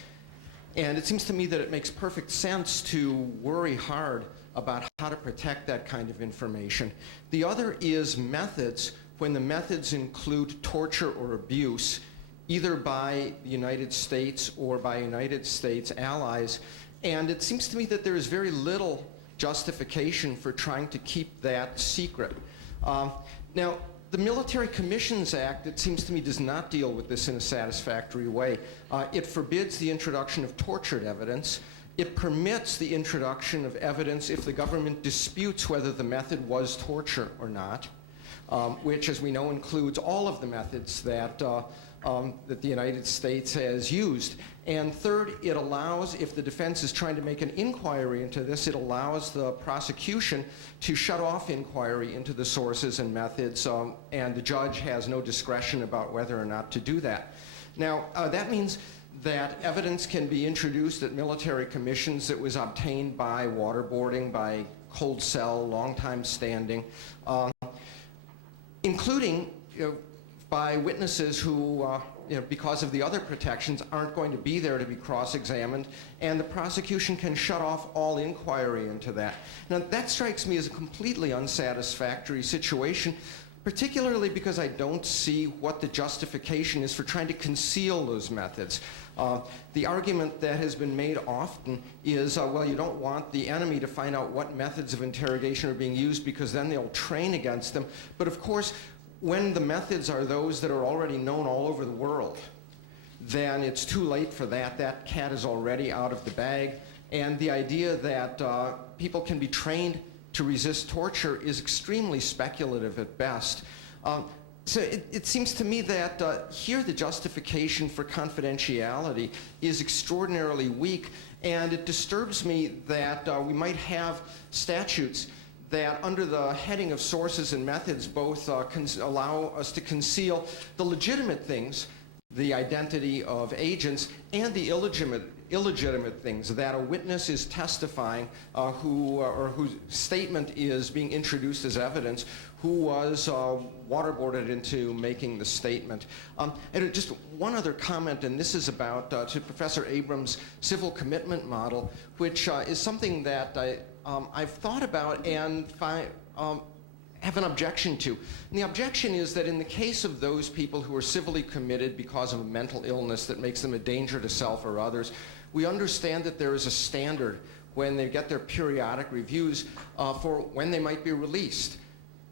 And it seems to me that it makes perfect sense to worry hard about how to protect that kind of information. The other is methods, when the methods include torture or abuse, either by the United States or by United States allies. And it seems to me that there is very little justification for trying to keep that secret. Now, the Military Commissions Act, it seems to me, does not deal with this in a satisfactory way. It forbids the introduction of tortured evidence. It permits the introduction of evidence if the government disputes whether the method was torture or not, which, as we know, includes all of the methods that the United States has used. And third, it allows, if the defense is trying to make an inquiry into this, it allows the prosecution to shut off inquiry into the sources and methods, and the judge has no discretion about whether or not to do that. Now, that means that evidence can be introduced at military commissions that was obtained by waterboarding, by cold cell, long time standing, including by witnesses who, because of the other protections, aren't going to be there to be cross-examined, and the prosecution can shut off all inquiry into that. Now, that strikes me as a completely unsatisfactory situation, particularly because I don't see what the justification is for trying to conceal those methods. The argument that has been made often is, well, you don't want the enemy to find out what methods of interrogation are being used because then they'll train against them. But of course, when the methods are those that are already known all over the world, then it's too late for that. That cat is already out of the bag. And the idea that people can be trained to resist torture is extremely speculative at best. So it seems to me that here the justification for confidentiality is extraordinarily weak, and it disturbs me that we might have statutes that under the heading of sources and methods both allow us to conceal the legitimate things, the identity of agents, and the illegitimate things, that a witness is testifying whose statement is being introduced as evidence, who was waterboarded into making the statement. And just one other comment, and this is about to Professor Abrams' civil commitment model, which is something that I've thought about and have an objection to. And the objection is that in the case of those people who are civilly committed because of a mental illness that makes them a danger to self or others, we understand that there is a standard when they get their periodic reviews for when they might be released.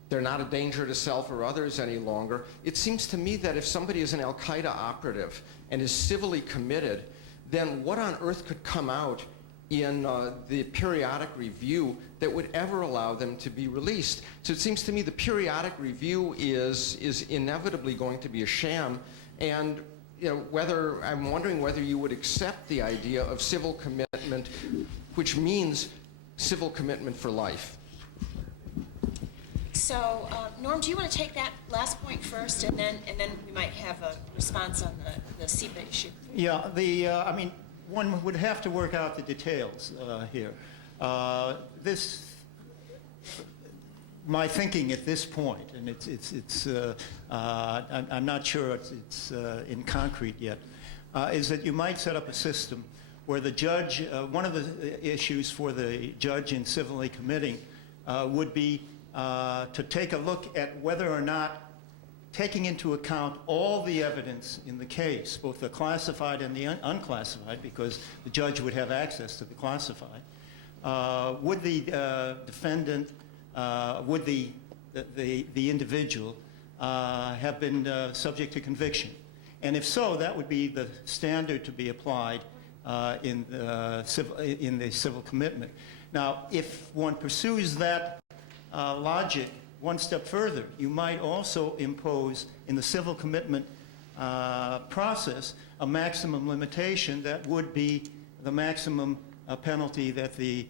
They're not a danger to self or others any longer. It seems to me that if somebody is an Al-Qaeda operative and is civilly committed, then what on earth could come out in the periodic review that would ever allow them to be released? So it seems to me the periodic review is inevitably going to be a sham, and I'm wondering whether you would accept the idea of civil commitment, which means civil commitment for life. So, Norm, do you want to take that last point first, and then we might have a response on the CIPA issue? Yeah, I mean, one would have to work out the details here. My thinking at this point, and I'm not sure it's in concrete yet, is that you might set up a system where the judge, one of the issues for the judge in civilly committing would be to take a look at whether or not, taking into account all the evidence in the case, both the classified and the unclassified, because the judge would have access to the classified, would the defendant, would the individual have been subject to conviction? And if so, that would be the standard to be applied in the civil commitment. Now, if one pursues that logic one step further, you might also impose in the civil commitment process a maximum limitation that would be the maximum penalty that the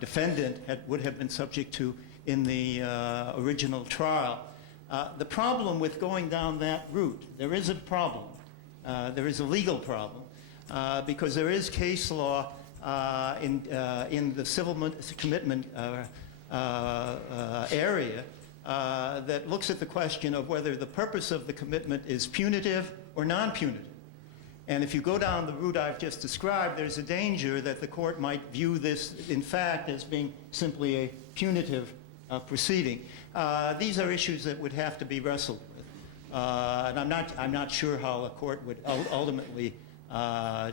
defendant would have been subject to in the original trial. The problem with going down that route, there is a problem. There is a legal problem because there is case law in the civil commitment area that looks at the question of whether the purpose of the commitment is punitive or non-punitive. And if you go down the route I've just described, there's a danger that the court might view this, in fact, as being simply a punitive proceeding. These are issues that would have to be wrestled with. And I'm not sure how a court would ultimately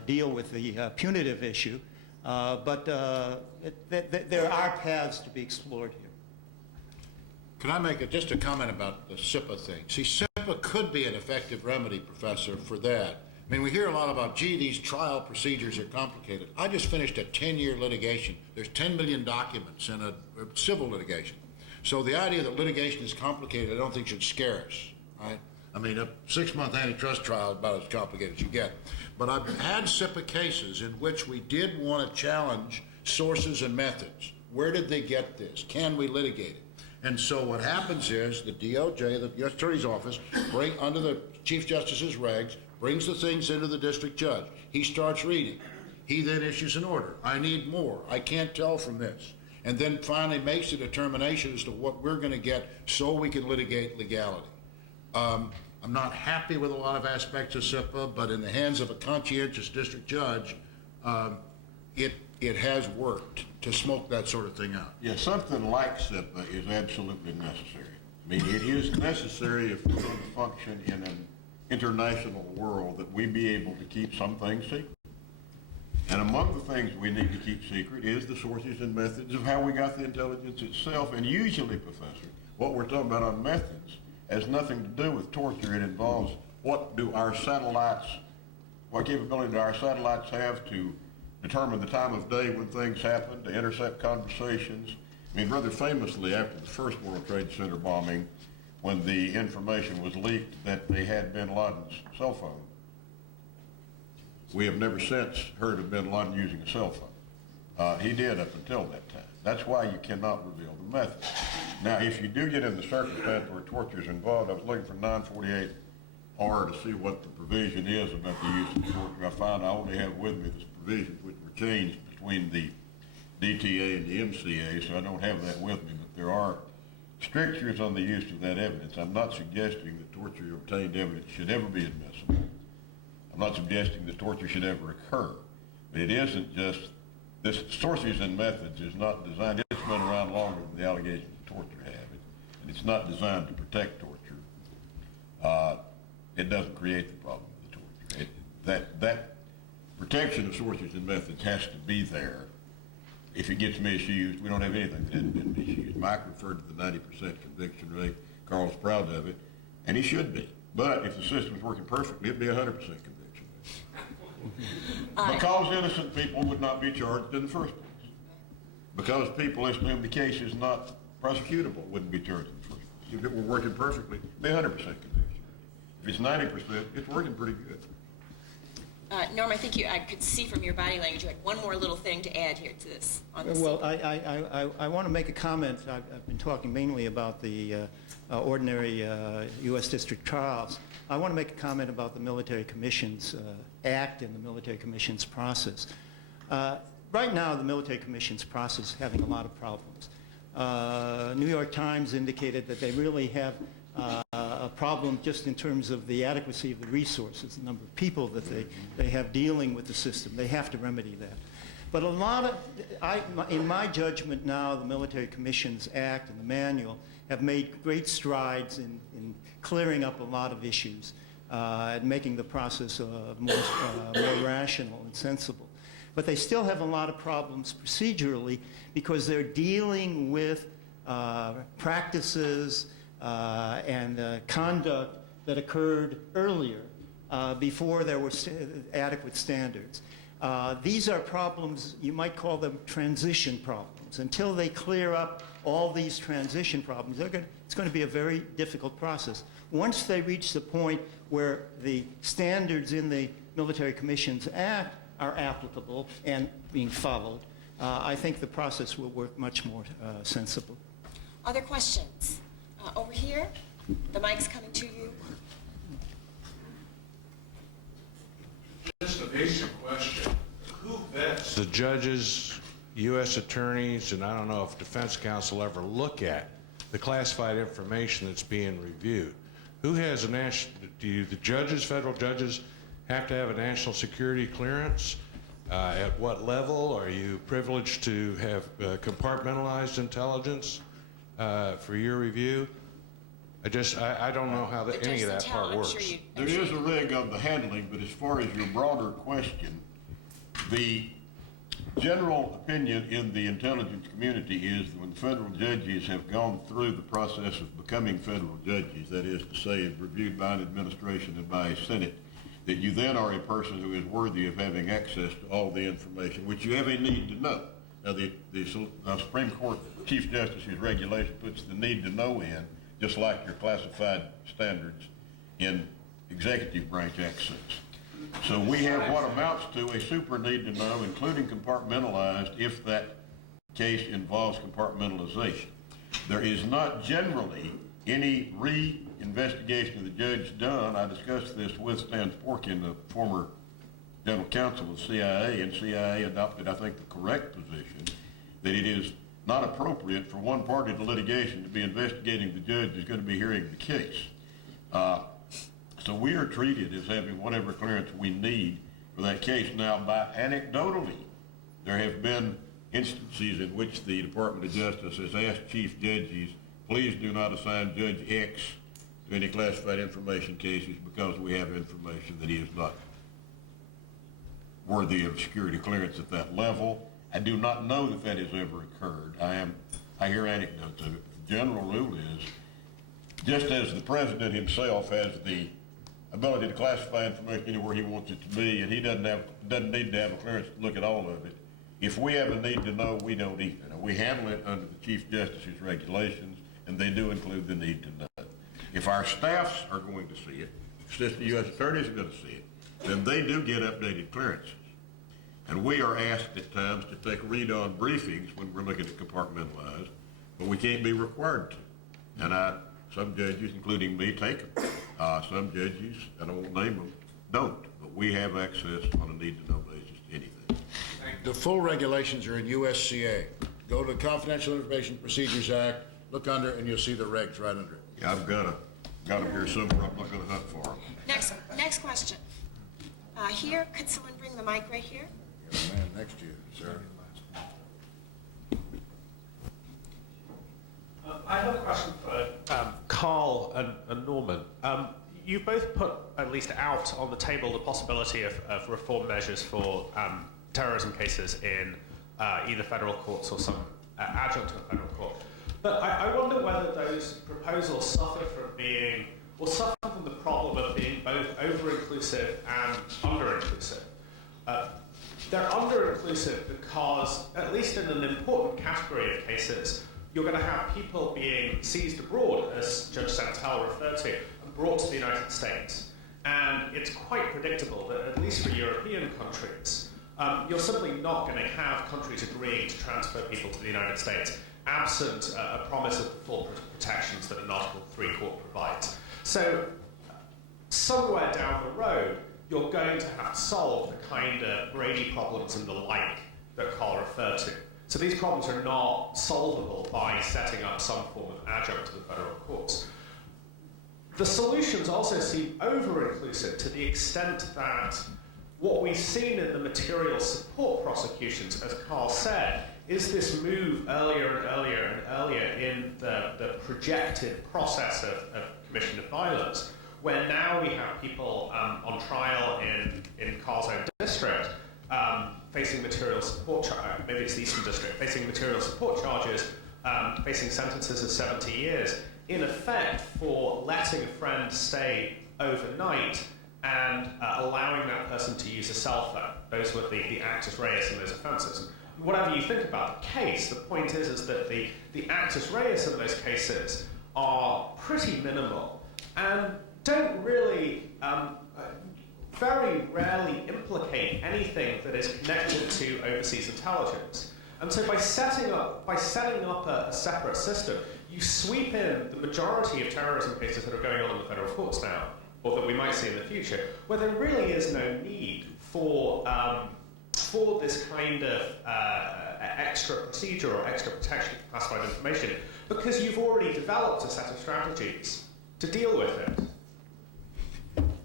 deal with the punitive issue, but there are paths to be explored here. Can I make just a comment about the SIPA thing? See, SIPA could be an effective remedy, Professor, for that. I mean, we hear a lot about, gee, these trial procedures are complicated. I just finished a 10-year litigation. There's 10 million documents in a civil litigation. So the idea that litigation is complicated, I don't think should scare us, right? I mean, a 6-month antitrust trial is about as complicated as you get. But I've had SIPA cases in which we did want to challenge sources and methods. Where did they get this? Can we litigate it? And so what happens is the DOJ, the U.S. Attorney's Office, under the Chief Justice's regs, brings the things into the district judge. He starts reading. He then issues an order. I need more. I can't tell from this. And then finally makes a determination as to what we're going to get so we can litigate legality. I'm not happy with a lot of aspects of SIPA, but in the hands of a conscientious district judge, it has worked to smoke that sort of thing out. Yeah, something like SIPA is absolutely necessary. I mean, it is necessary if we're going to function in an international world that we be able to keep some things secret. And among the things we need to keep secret is the sources and methods of how we got the intelligence itself. And usually, Professor, what we're talking about on methods has nothing to do with torture. It involves what capability do our satellites have to determine the time of day when things happen, to intercept conversations. I mean, rather famously, after the first World Trade Center bombing, when the information was leaked that they had bin Laden's cell phone, we have never since heard of bin Laden using a cell phone. He did up until that time. That's why you cannot reveal the method. Now, if you do get in the circumstance where torture is involved, I was looking for 948R to see what the provision is about the use of torture. I found I only have with me the provisions which were changed between the DTA and the MCA, so I don't have that with me, but there are strictures on the use of that evidence. I'm not suggesting that torture obtained evidence should ever be admissible. I'm not suggesting that torture should ever occur. But it isn't just, this sources and methods is not designed, it's been around longer than the allegations of torture have. And it's not designed to protect torture. It doesn't create the problem of the torture. That protection of sources and methods has to be there. If it gets misused, we don't have anything that hasn't been misused. Mike referred to the 90% conviction rate. Karl's proud of it, and he should be. But if the system's working perfectly, it'd be 100% conviction rate. Because innocent people would not be charged in the first place. Because people assume the case is not prosecutable wouldn't be charged in the first place. If it were working perfectly, it'd be 100% conviction rate. If it's 90%, it's working pretty good. Norm, I think I could see from your body language you had one more little thing to add here to this. Well, I want to make a comment. I've been talking mainly about the ordinary U.S. district trials. I want to make a comment about the Military Commissions Act and the Military Commissions process. right now, the military commissions process is having a lot of problems. New York Times indicated that they really have a problem just in terms of the adequacy of the resources, the number of people that they have dealing with the system. They have to remedy that. But a lot of, in my judgment now, the Military Commissions Act and the manual have made great strides in clearing up a lot of issues and making the process more rational and sensible. But they still have a lot of problems procedurally because they're dealing with practices and conduct that occurred earlier before there were adequate standards. These are problems, you might call them transition problems. Until they clear up all these transition problems, it's going to be a very difficult process. Once they reach the point where the standards in the Military Commissions Act are applicable and being followed, I think the process will work much more sensible. Other questions? Over here, the mic's coming to you. Just a basic question. Who vets the judges, U.S. attorneys, and I don't know if defense counsel ever look at the classified information that's being reviewed? Who has a national, do the judges, federal judges, have to have a national security clearance? At what level? Are you privileged to have compartmentalized intelligence for your review? I don't know how any of that part works. There is a rig of the handling, but as far as your broader question, the general opinion in the intelligence community is that when federal judges have gone through the process of becoming federal judges, that is to say, reviewed by an administration and by a Senate, that you then are a person who is worthy of having access to all the information, which you have a need to know. Now, the Supreme Court Chief Justice's regulation puts the need to know in, just like your classified standards in executive branch access. So we have what amounts to a super need to know, including compartmentalized, if that case involves compartmentalization. There is not generally any re-investigation of the judge done. I discussed this with Stan Sporkin, the former general counsel of the CIA, and CIA adopted, I think, the correct position that it is not appropriate for one party to litigation to be investigating the judge who's going to be hearing the case. So we are treated as having whatever clearance we need for that case. Now, anecdotally, there have been instances in which the Department of Justice has asked chief judges, please do not assign Judge X to any classified information cases because we have information that he is not worthy of security clearance at that level. I do not know that that has ever occurred. I hear anecdotes of it. The general rule is, just as the president himself has the ability to classify information anywhere he wants it to be, and he doesn't need to have a clearance to look at all of it, if we have a need to know, we don't either. Now, we handle it under the Chief Justice's regulations, and they do include the need to know. If our staffs are going to see it, assistant U.S. attorneys are going to see it, then they do get updated clearances. And we are asked at times to take read-on briefings when we're looking at compartmentalized, but we can't be required to. And some judges, including me, take them. Some judges, I don't want to name them, don't. But we have access on a need-to-know basis to anything. The full regulations are in USCA. Go to the Confidential Information Procedures Act, look under, and you'll see the regs right under it. Yeah, I've got them here somewhere. I'm not going to hunt for them. Next question. Here, could someone bring the mic right here? The man next to you, sir. I have a question for Karl and Norman. You've both put at least out on the table the possibility of reform measures for terrorism cases in either federal courts or some adjunct to the federal court. But I wonder whether those proposals suffer from the problem of being both over-inclusive and under-inclusive. They're under-inclusive because, at least in an important category of cases, you're going to have people being seized abroad, as Judge Sentelle referred to, and brought to the United States. And it's quite predictable that, at least for European countries, you're simply not going to have countries agreeing to transfer people to the United States, absent a promise of the full protections that an Article 3 court provides. So, somewhere down the road, you're going to have to solve the kind of Brady problems and the like that Karl referred to. So these problems are not solvable by setting up some form of adjunct to the federal courts. The solutions also seem over-inclusive to the extent that what we've seen in the material support prosecutions, as Karl said, is this move earlier and earlier and earlier in the projected process of commission of violence, where now we have people on trial in Karl's own district facing material support charges, maybe it's the Eastern District, facing material support charges, facing sentences of 70 years, in effect for letting a friend stay overnight and allowing that person to use a cell phone. Those were the actus reus in those offences. Whatever you think about the case, the point is that the actus reus in those cases are pretty minimal and don't really, very rarely implicate anything that is connected to overseas intelligence. And so by setting up a separate system, you sweep in the majority of terrorism cases that are going on in the federal courts now, or that we might see in the future, where there really is no need for this kind of extra procedure or extra protection of classified information, because you've already developed a set of strategies to deal with it.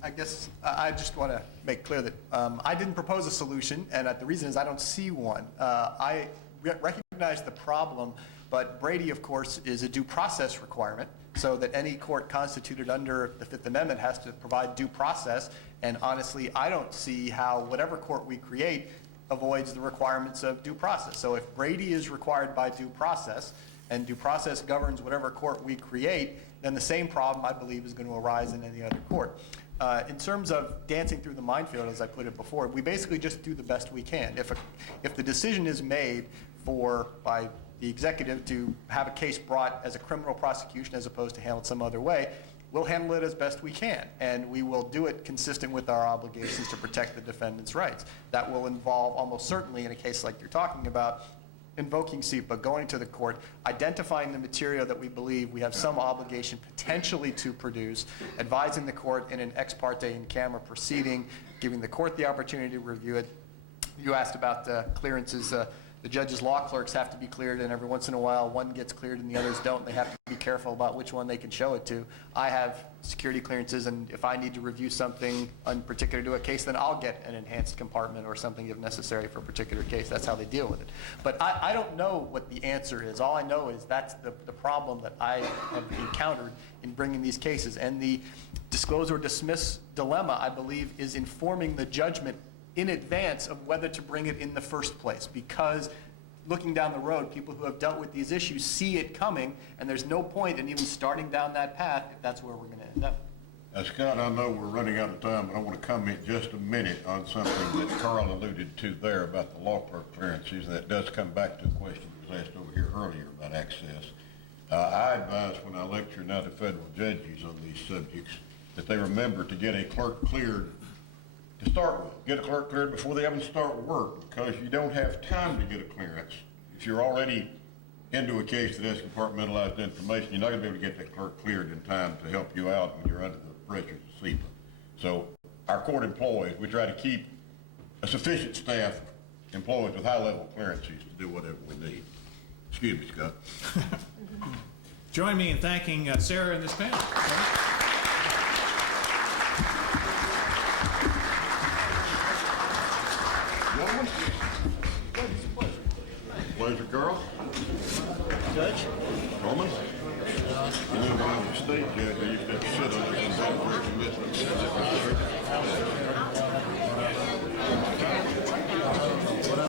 I guess I just want to make clear that I didn't propose a solution, and the reason is I don't see one. I recognize the problem, but Brady, of course, is a due process requirement, so that any court constituted under the Fifth Amendment has to provide due process, and honestly, I don't see how whatever court we create avoids the requirements of due process. So if Brady is required by due process, and due process governs whatever court we create, then the same problem, I believe, is going to arise in any other court. In terms of dancing through the minefield, as I put it before, we basically just do the best we can. If the decision is made by the executive to have a case brought as a criminal prosecution as opposed to handled some other way, we'll handle it as best we can, and we will do it consistent with our obligations to protect the defendant's rights. That will involve almost certainly, in a case like you're talking about, invoking SEPA, going to the court, identifying the material that we believe we have some obligation potentially to produce, advising the court in an ex parte in camera proceeding, giving the court the opportunity to review it. You asked about clearances. The judge's law clerks have to be cleared, and every once in a while one gets cleared and the others don't. They have to be careful about which one they can show it to. I have security clearances, and if I need to review something in particular to a case, then I'll get an enhanced compartment or something if necessary for a particular case. That's how they deal with it. But I don't know what the answer is. All I know is that's the problem that I have encountered in bringing these cases. And the disclose or dismiss dilemma, I believe, is informing the judgment in advance of whether to bring it in the first place, because looking down the road, people who have dealt with these issues see it coming, and there's no point in even starting down that path if that's where we're going to end up. Scott, I know we're running out of time, but I want to comment just a minute on something that Karl alluded to there about the law clerk clearances. That does come back to a question that was asked over here earlier about access. I advise when I lecture now to federal judges on these subjects that they remember to get a clerk cleared to start with. Get a clerk cleared before they even start work, because you don't have time to get a clearance. If you're already into a case that has compartmentalized information, you're not going to be able to get that clerk cleared in time to help you out when you're under the pressures of SEPA. So our court employees, we try to keep a sufficient staff employees with high-level clearances to do whatever we need. Excuse me, Scott. Join me in thanking Sara and this panel. Gentlemen, pleasure, Karl. Judge? Norman? You know, when I was a state judge, I used to have to sit on this and